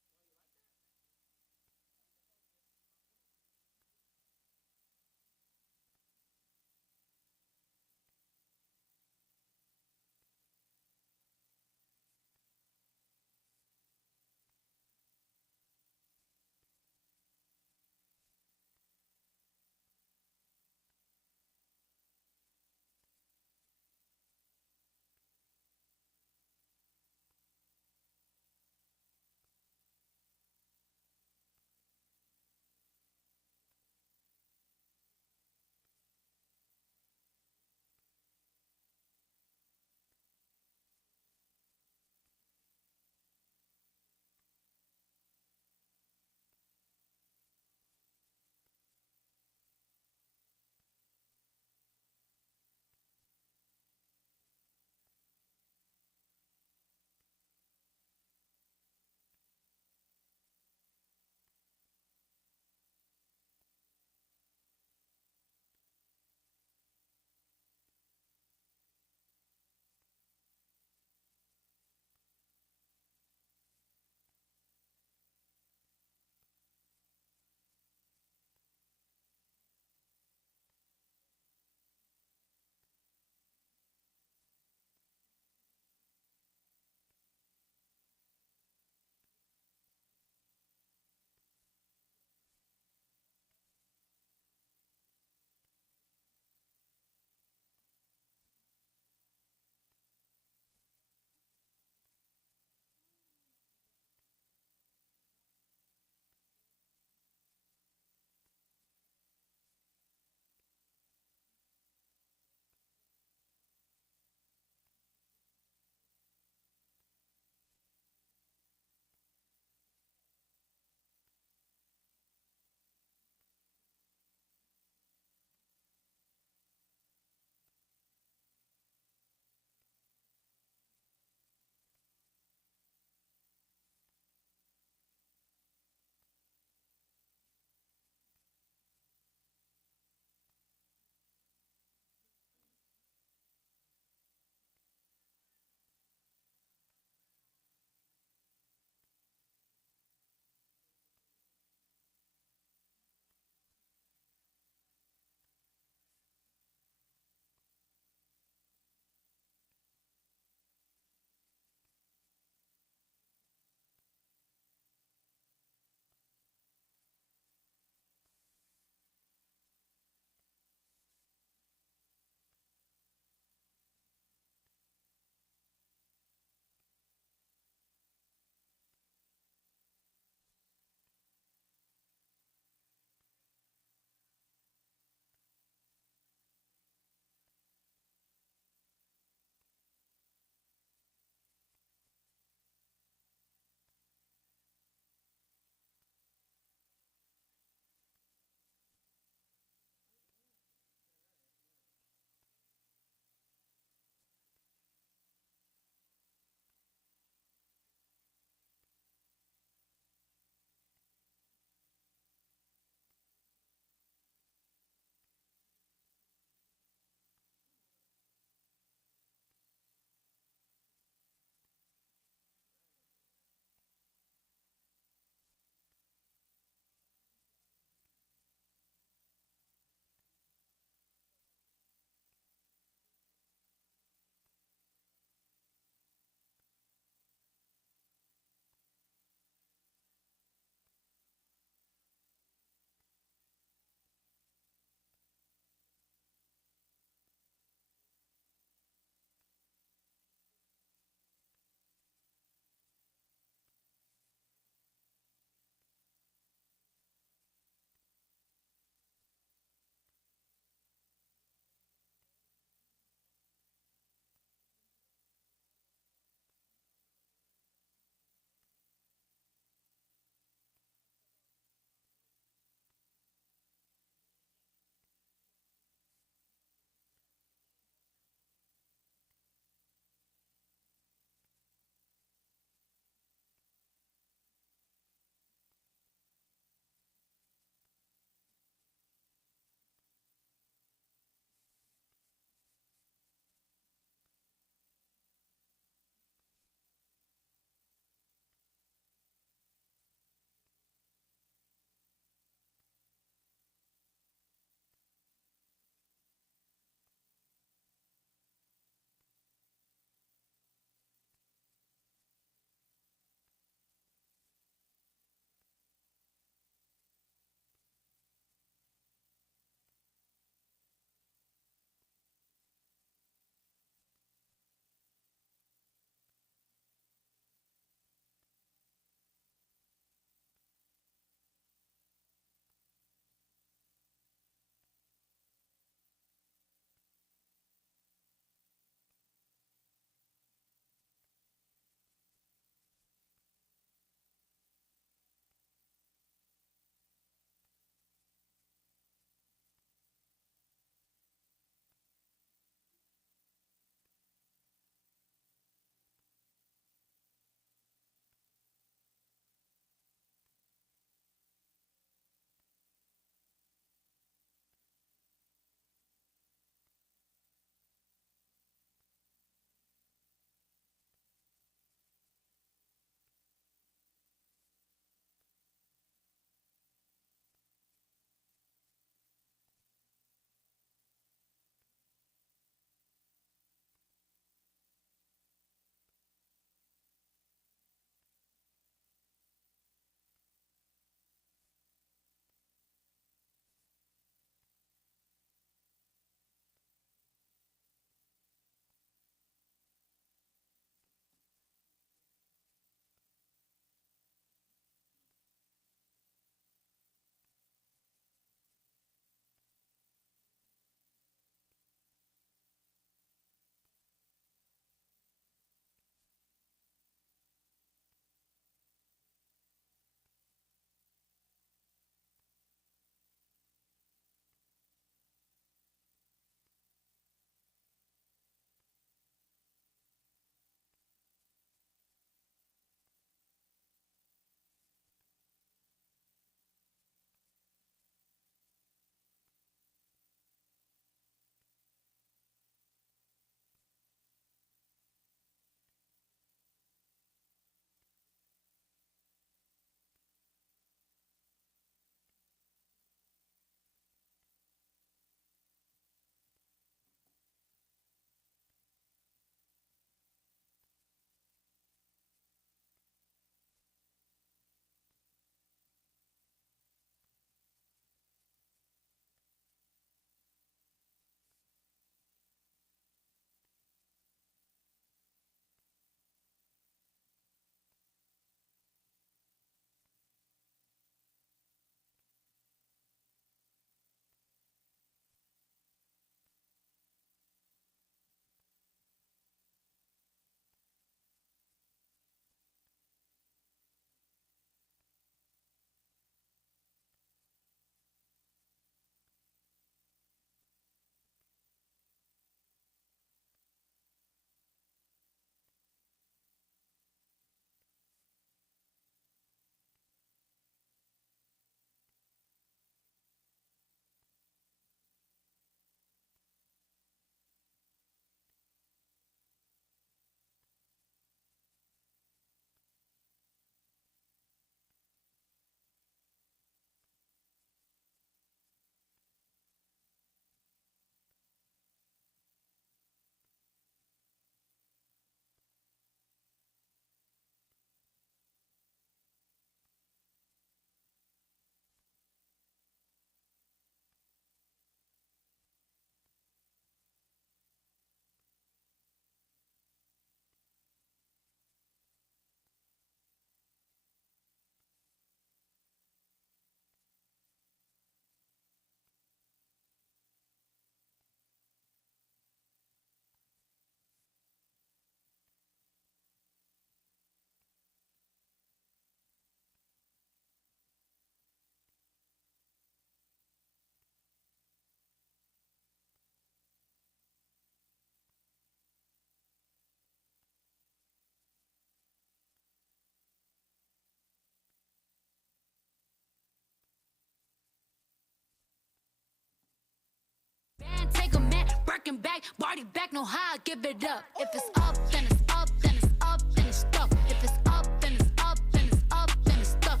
working back, body back, know how I give it up. If it's up, then it's up, then it's up, then it's stuck. If it's up, then it's up, then it's up, then it's stuck.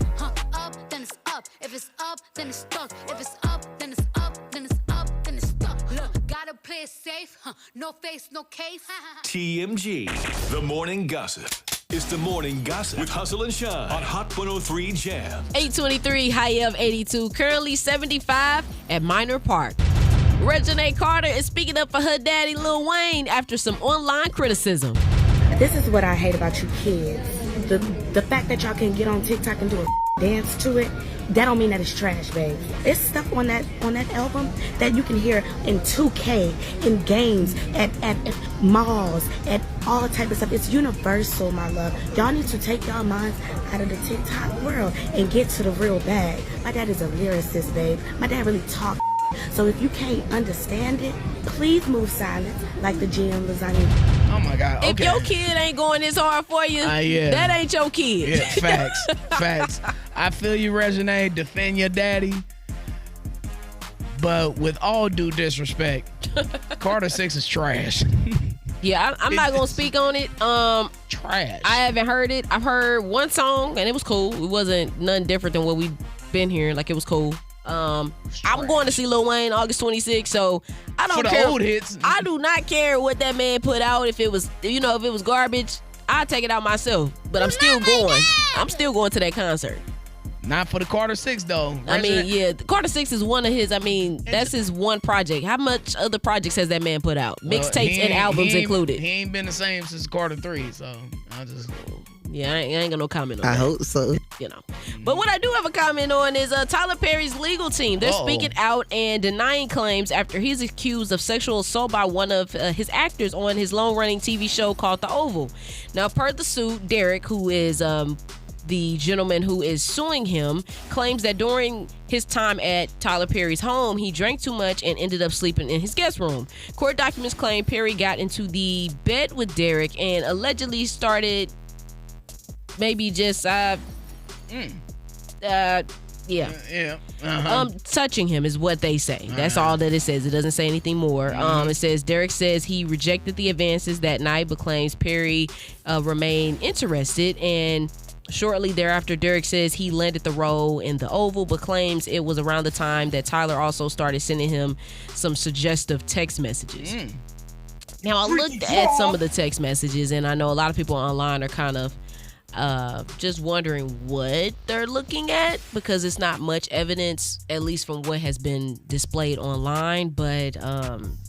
Up, then it's up. If it's up, then it's stuck. If it's up, then it's up, then it's up, then it's stuck. Look, gotta play it safe, no face, no case. TMG, The Morning Gossip. It's The Morning Gossip with Hustle and Shine on Hot 103 Jam. 823, high of 82, currently 75 at Minor Park. Reginae Carter is speaking up for her daddy, Lil Wayne, after some online criticism. This is what I hate about you kids. The fact that y'all can get on TikTok and do a dance to it, that don't mean that it's trash, babe. It's stuff on that album that you can hear in 2K, in games, at malls, at all type of stuff. It's universal, my love. Y'all need to take y'all minds out of the TikTok world and get to the real bag. My dad is a lyricist, babe. My dad really talks. So if you can't understand it, please move silent like the GM lasagna. Oh my God. Okay. If your kid ain't going this hard for you, yeah. that ain't your kid. Yeah, facts. Facts. I feel you, Reginae. Defend your daddy. But with all due disrespect, Carter 6 is trash. Yeah, I'm not going to speak on it. Trash. I haven't heard it. I've heard one song, and it was cool. It wasn't nothing different than what we've been hearing. Like, it was cool. I'm going to see Lil Wayne August 26th, so I don't care. For the old hits. I do not care what that man put out. If it was, if it was garbage, I'll take it out myself. But I'm still going. I'm still going to that concert. Not for the Carter 6, though. I mean, yeah, Carter 6 is one of his. I mean, that's his one project. How much other projects has that man put out? Mixtapes and albums included. He ain't been the same since Carter 3, so I'll just... Yeah, I ain't got no comment on that. I hope so. But what I do have a comment on is Tyler Perry's legal team. They're speaking out and denying claims after he's accused of sexual assault by one of his actors on his long-running TV show called The Oval. Now, per the suit, Derek, who is the gentleman who is suing him, claims that during his time at Tyler Perry's home, he drank too much and ended up sleeping in his guest room. Court documents claim Perry got into the bed with Derek and allegedly started maybe just touching him is what they say. That's all that it says. It doesn't say anything more. It says Derek says he rejected the advances that night, but claims Perry remained interested. And shortly thereafter, Derek says he landed the role in The Oval, but claims it was around the time that Tyler also started sending him some suggestive text messages. Now, I looked at some of the text messages, and I know a lot of people online are kind of just wondering what they're looking at, because it's not much evidence, at least from what has been displayed online. But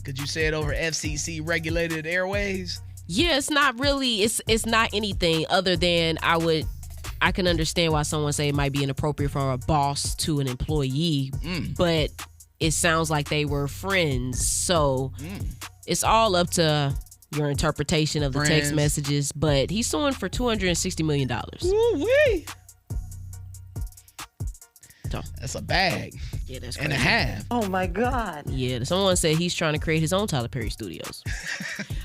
could you say it over FCC regulated airways? Yeah, it's not really. It's not anything other than I can understand why someone say it might be inappropriate for a boss to an employee, but it sounds like they were friends. So it's all up to your interpretation of the text messages, but he's suing for $260 million. Woo-wee. So, that's a bag. Yeah, that's and crazy. a half. Oh my God. Yeah, someone said he's trying to create his own Tyler Perry Studios.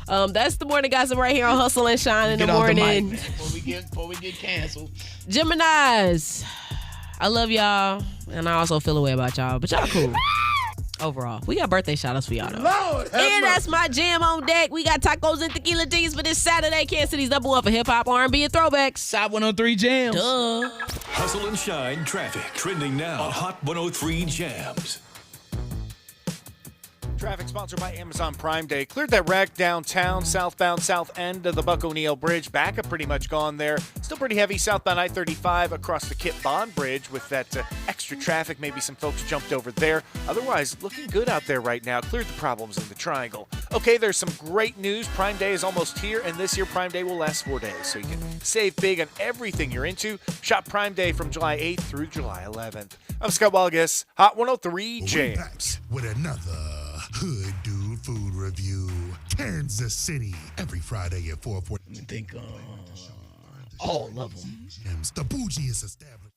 That's the morning gossip right here on Hustle and Shine in the morning. Before we get canceled. Geminis, I love y'all, and I also feel a way about y'all, but y'all cool. Overall, we got birthday shout-outs for y'all, though. Lord, and that's my jam on deck. We got tacos and tequila teas for this Saturday. Kansas City's number one for hip-hop, R&B, and throwbacks. Hot 103 Jams. Duh. Hustle and Shine traffic trending now on Hot 103 Jams. Traffic sponsored by Amazon Prime Day. Cleared that wreck downtown, southbound south end of the Buck O'Neill Bridge. Backup pretty much gone there. Still pretty heavy southbound I-35 across the Kit Bond Bridge with that extra traffic. Maybe some folks jumped over there. Otherwise, looking good out there right now. Cleared the problems in the triangle. Okay, there's some great news. Prime Day is almost here, and this year Prime Day will last 4 days. So you can save big on everything you're into. Shop Prime Day from July 8th through July 11th. I'm Scott Walgus, Hot 103 Jams. With another Hood Dude Food Review. Kansas City. Every Friday at 4:40. I think all of them. The bougiest establishment.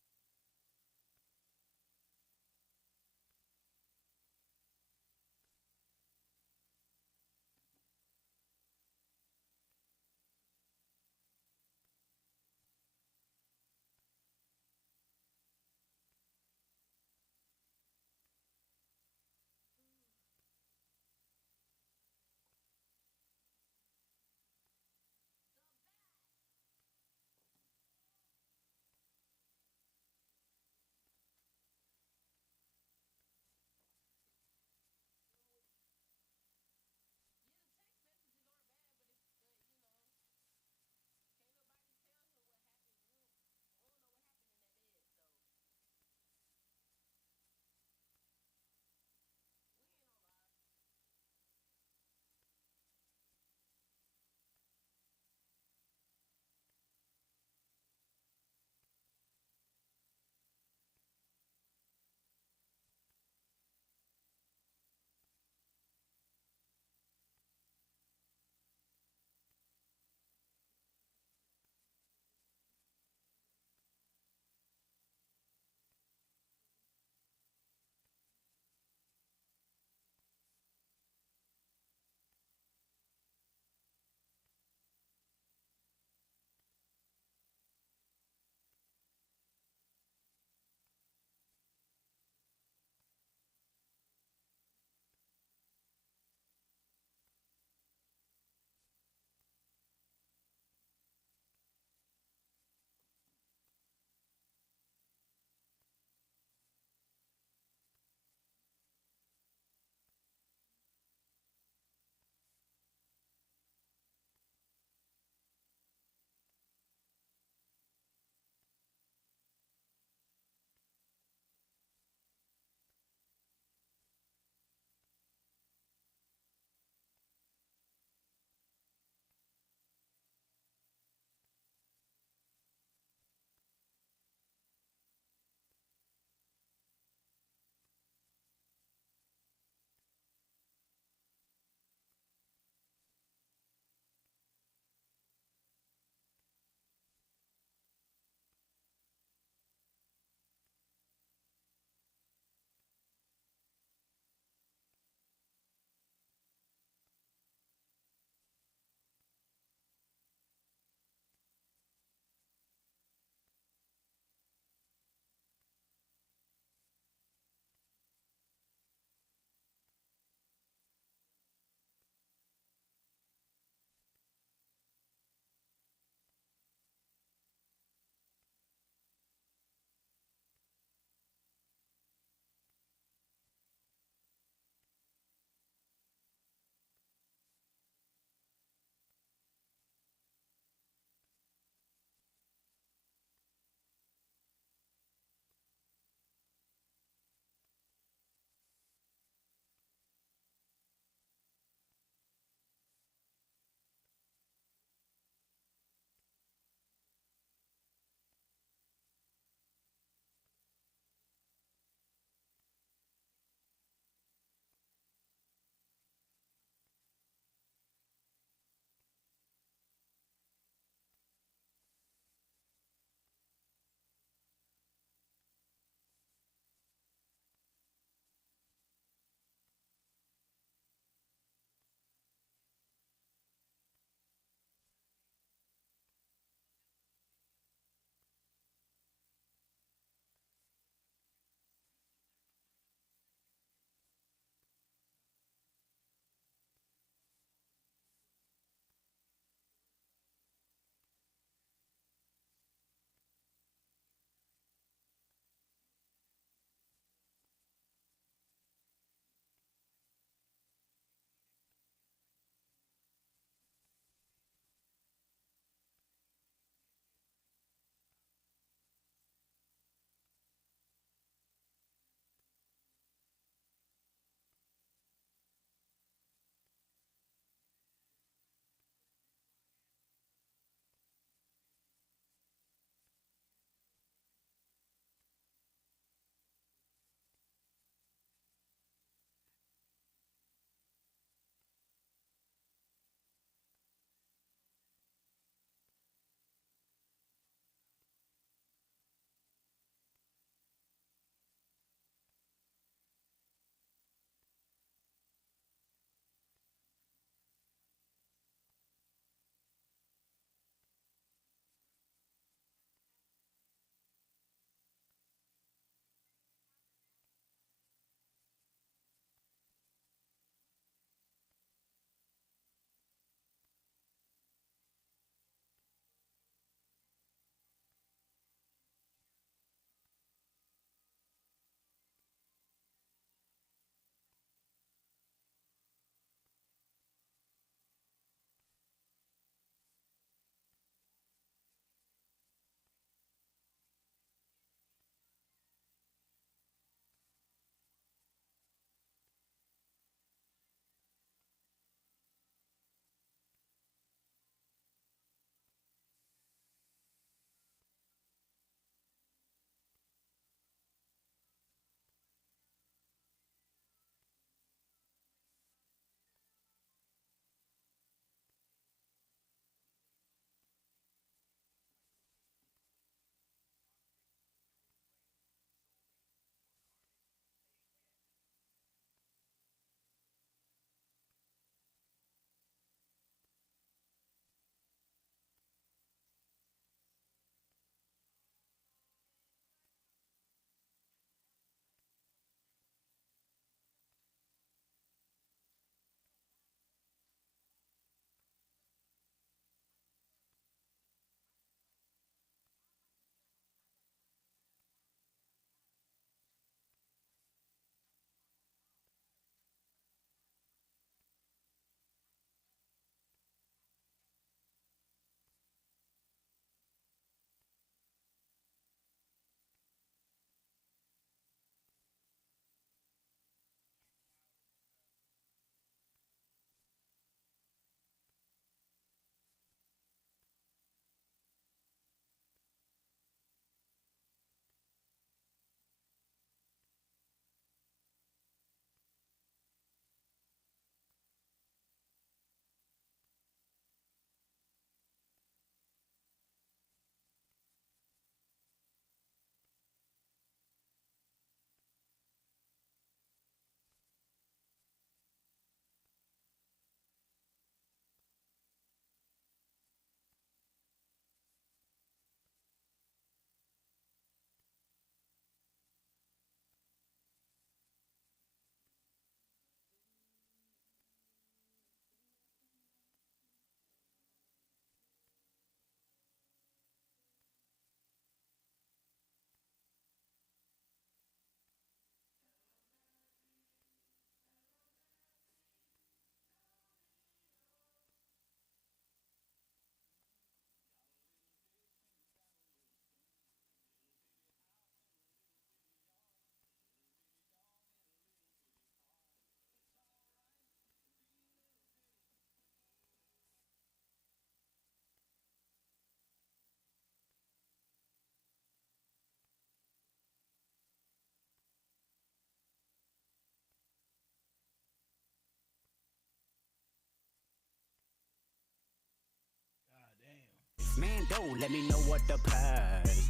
door. Let me know what the price.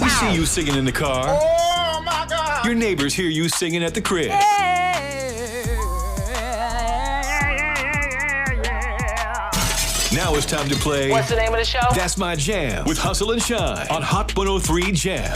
We see you singing in the car. Oh my God! Your neighbors hear you singing at the crib. Now it's time to play. What's the name of the show? That's My Jam with Hustle and Shine on Hot 103 Jam.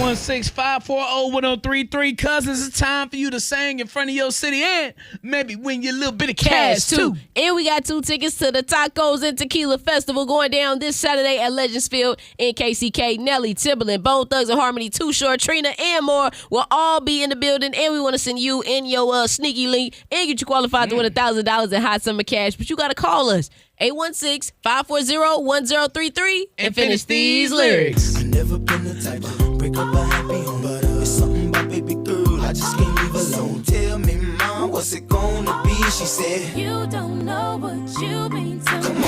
816-540-1033. Cousins, it's time for you to sing in front of your city and maybe win your little bit of cash too. And we got 2 tickets to the Tacos and Tequila Festival going down this Saturday at Legends Field in KCK. Nelly, Timberland, Bone Thugs and Harmony, Too Short, Trina, and more will all be in the building. And we want to send you in your sneaky link and get you qualified to win $1,000 in hot summer cash. But you got to call us. 816-540-1033 and finish these lyrics. I never been the type to break up a happy home, but it's something about baby girl, I just can't leave alone. Tell me, mom, what's it gonna be? She said, You don't know what you mean to me.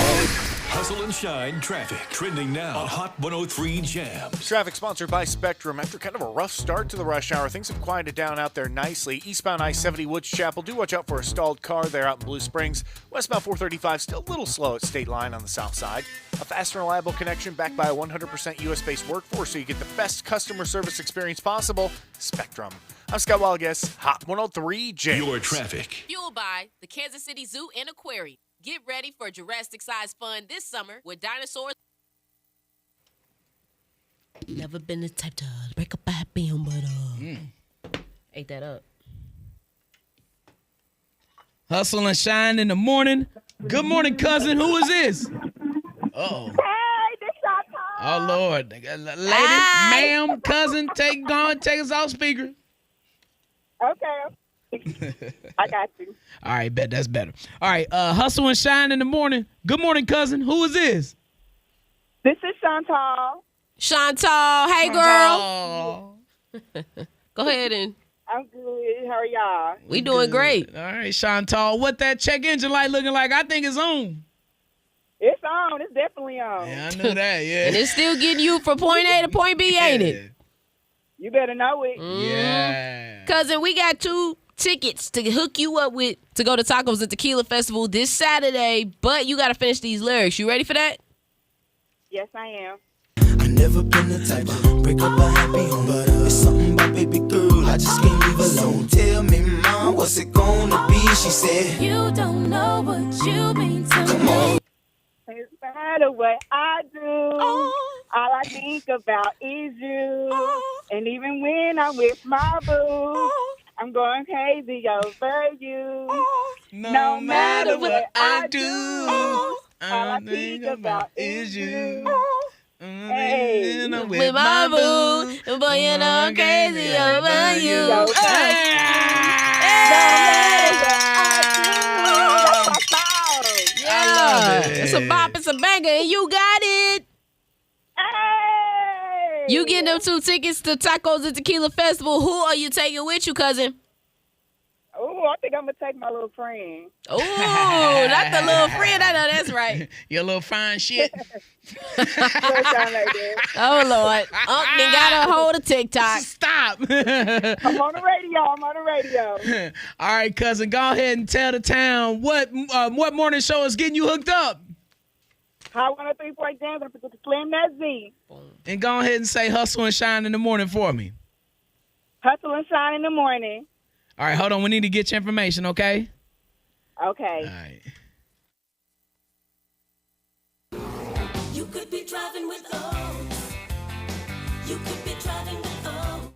Hustle and Shine traffic trending now on Hot 103 Jams. Traffic sponsored by Spectrum. After kind of a rough start to the rush hour, things have quieted down out there nicely. Eastbound I-70 Woods Chapel, do watch out for a stalled car there out in Blue Springs. Westbound 435 still a little slow at State Line on the south side. A fast and reliable connection backed by a 100% U.S.-based workforce so you get the best customer service experience possible. Spectrum. I'm Scott Walgus, Hot 103 Jams. Your traffic. Fueled by the Kansas City Zoo and Aquarium. Get ready for Jurassic-sized fun this summer with dinosaurs. Never been the type to break up a happy home, but ate that up. Hustle and Shine in the morning. Good morning, cousin. Who is this? Uh-oh. Hey, this Shaka. Oh, Lord. Lady, ma'am, cousin, take us off speaker. Okay. I got you. All right, bet that's better. All right, Hustle and Shine in the morning. Good morning, cousin. Who is this? This is Chantal. Chantal, hey Chantal. girl. Go ahead and. I'm good. How are y'all? We doing great. All right, Chantal. What that check engine light looking like? I think it's on. It's on. It's definitely on. Yeah, I knew that, yeah. And it's still getting you from point A to point B, ain't it? You better know it. Yeah. Cousin, we got 2 tickets to hook you up with to go to Tacos and Tequila Festival this Saturday, but you got to finish these lyrics. You ready for that? Yes, I am. I never been the type to break up a happy home, but it's something about baby girl I just can't leave alone. Tell me, mom, what's it gonna be? She said, You don't know what you mean to me. come on. No matter what I do, all I think about is you. And even when I'm with my boo, I'm going crazy over you. No matter what I do, all I think about is you. Hey, With my boo, boy, you know I'm crazy over you. Yeah, it's a bop, it's a banger, and you got it. You getting them 2 tickets to Tacos and Tequila Festival. Who are you taking with you, cousin? Oh, I think I'm going to take my little friend. Oh, not the little friend. I know that's right. Your little fine shit. Oh, Lord. Then got a hold of TikTok. Stop. I'm on the radio. All right, cousin, go ahead and tell the town what morning show is getting you hooked up. High 103.7 Jams, I'm going to slam that Z. And go ahead and say Hustle and Shine in the morning for me. Hustle and Shine in the morning. All right, hold on. We need to get your information, okay? Okay. All right. You could be driving with O's. You could be driving with O's.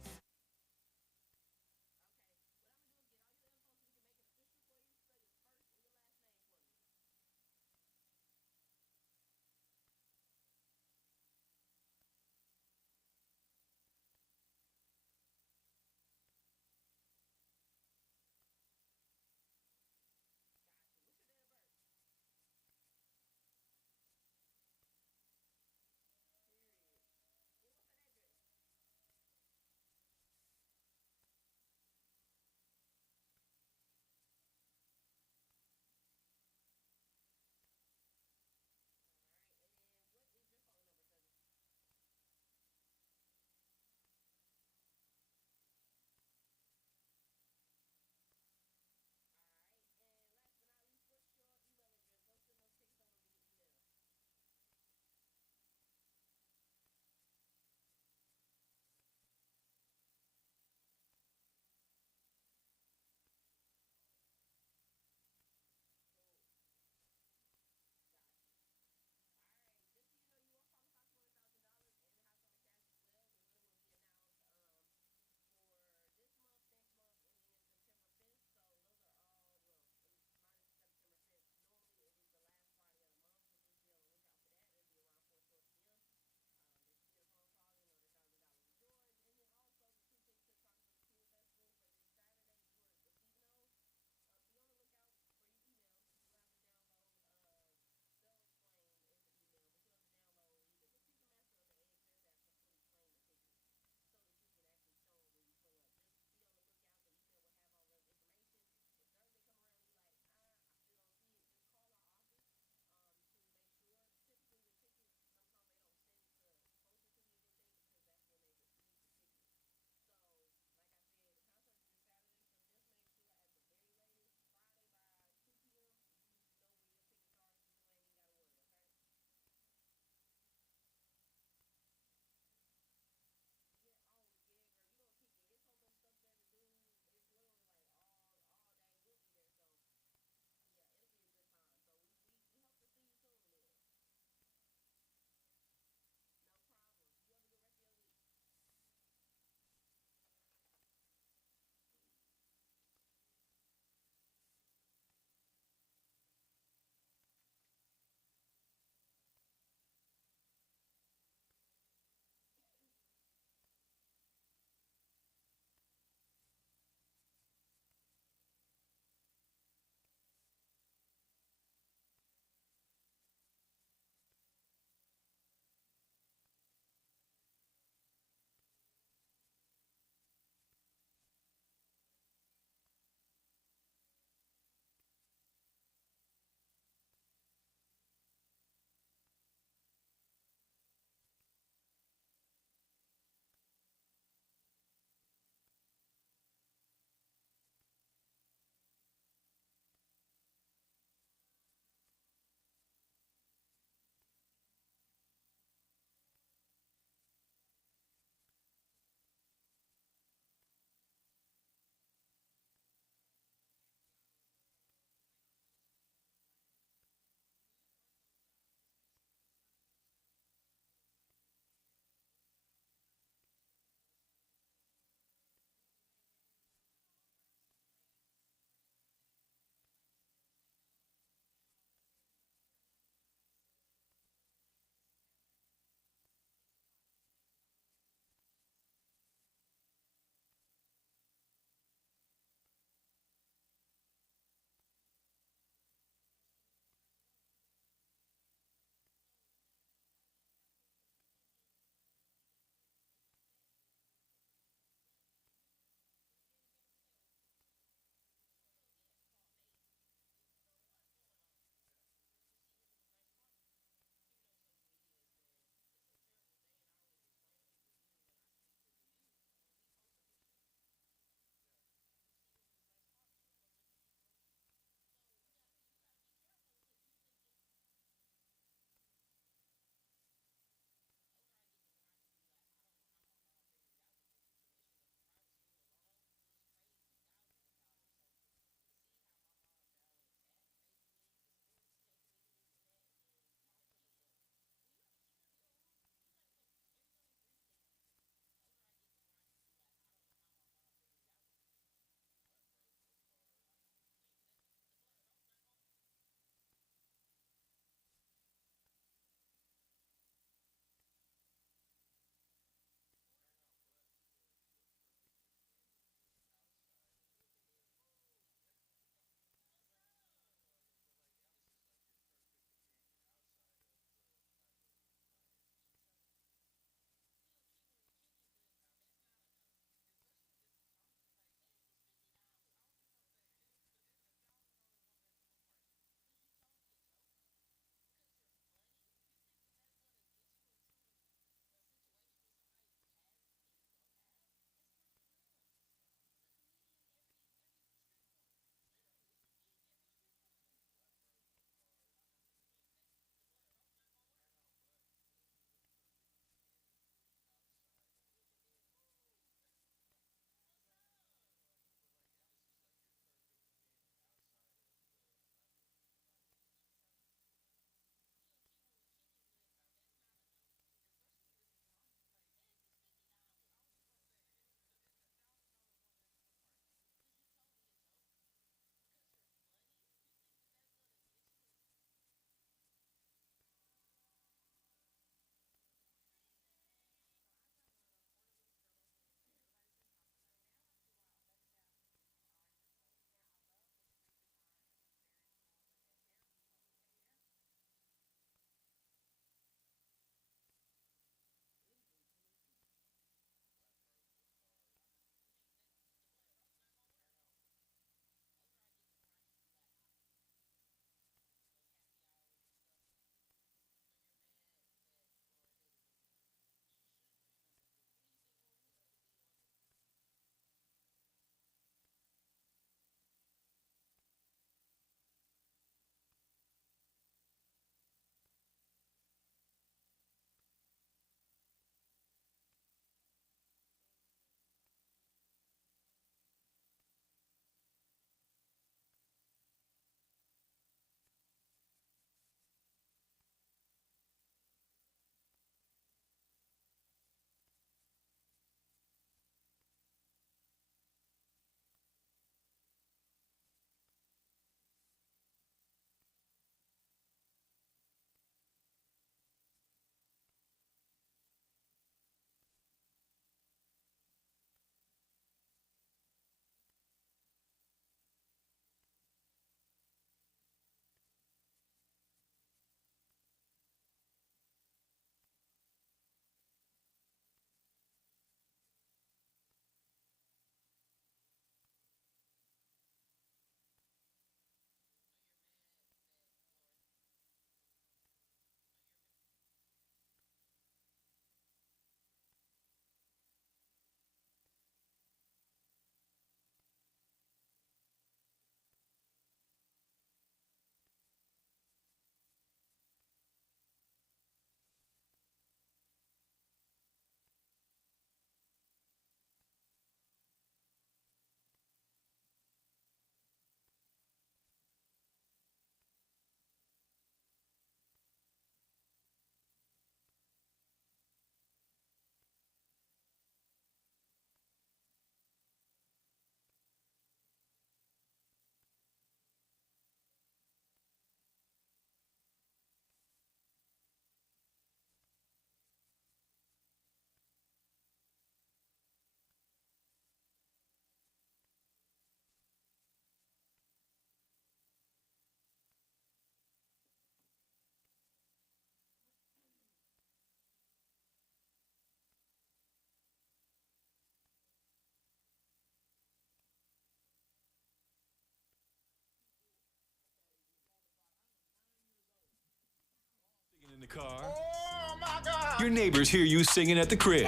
Your neighbors hear you singing at the crib.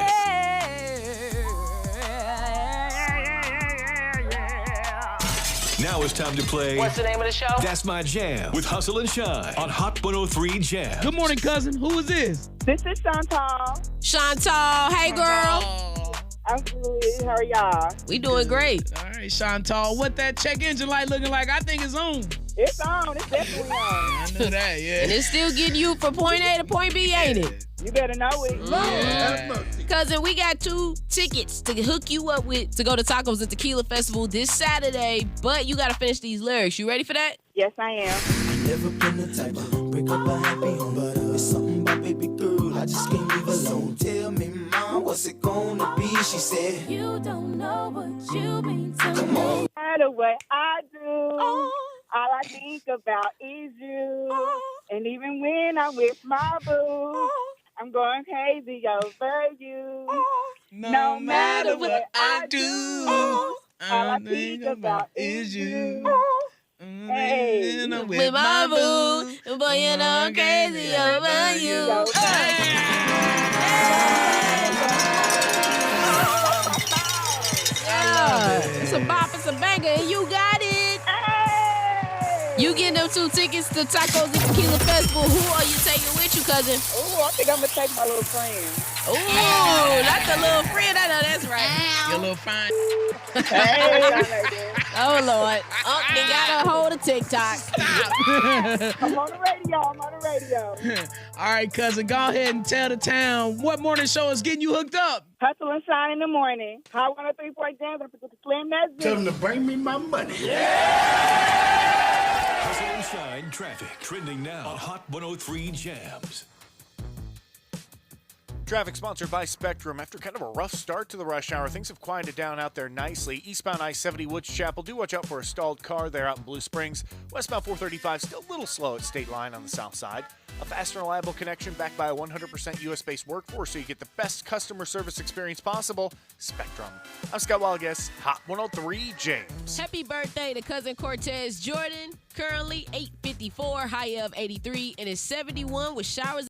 Now it's time to play. What's the name of the show? That's My Jam with Hustle and Shine on Hot 103 Jam. Good morning, cousin. Who is this? This is Chantal. Chantal, hey girl. I'm good. How are y'all? We doing great. All right, Chantal. What that check engine light looking like? I think it's on. It's on. It's definitely on. I knew that, yeah. And it's still getting you from point A to point B, ain't it? You better know it. Yeah. Cousin, we got 2 tickets to hook you up with to go to Tacos and Tequila Festival this Saturday, but you got to finish these lyrics. You ready for that? Yes, I am. Never been the type to break up a happy home, but it's something about baby girl, I just can't leave alone. Tell me, mom, what's it gonna be? She said, You don't know what you mean to come me. on. No matter what I do, all I think about is you. And even when I'm with my boo, I'm going crazy over you. No matter what I do, all I think about is you. Hey, With my boo, boy, you know I'm crazy over you. It's a bop, it's a banger, and you got it. You getting them 2 tickets to Tacos and Tequila Festival. Who are you taking with you, cousin? Oh, I think I'm going to take my little friend. Ooh, not the little friend. I know that's right. Your little fine. Oh, Lord. They got a hold of TikTok. I'm on the radio. I'm on the radio. All right, cousin, go ahead and tell the town what morning show is getting you hooked up. Hustle and Shine in the morning. Hot 103.1 Jams. I'm going to slam that Tell them to bring me my money. Hustle and Shine traffic trending now on Hot 103 Jams. Traffic sponsored by Spectrum. After kind of a rough start to the rush hour, things have quieted down out there nicely. Eastbound I-70 Woods Chapel, do watch out for a stalled car there out in Blue Springs. Westbound 435 still a little slow at State Line on the south side. A fast and reliable connection backed by a 100% U.S.-based workforce so you get the best customer service experience possible. Spectrum. I'm Scott Walguess, Hot 103 James. Happy birthday to cousin Cortez Jordan. Currently 854, high of 83, and it's 71 with showers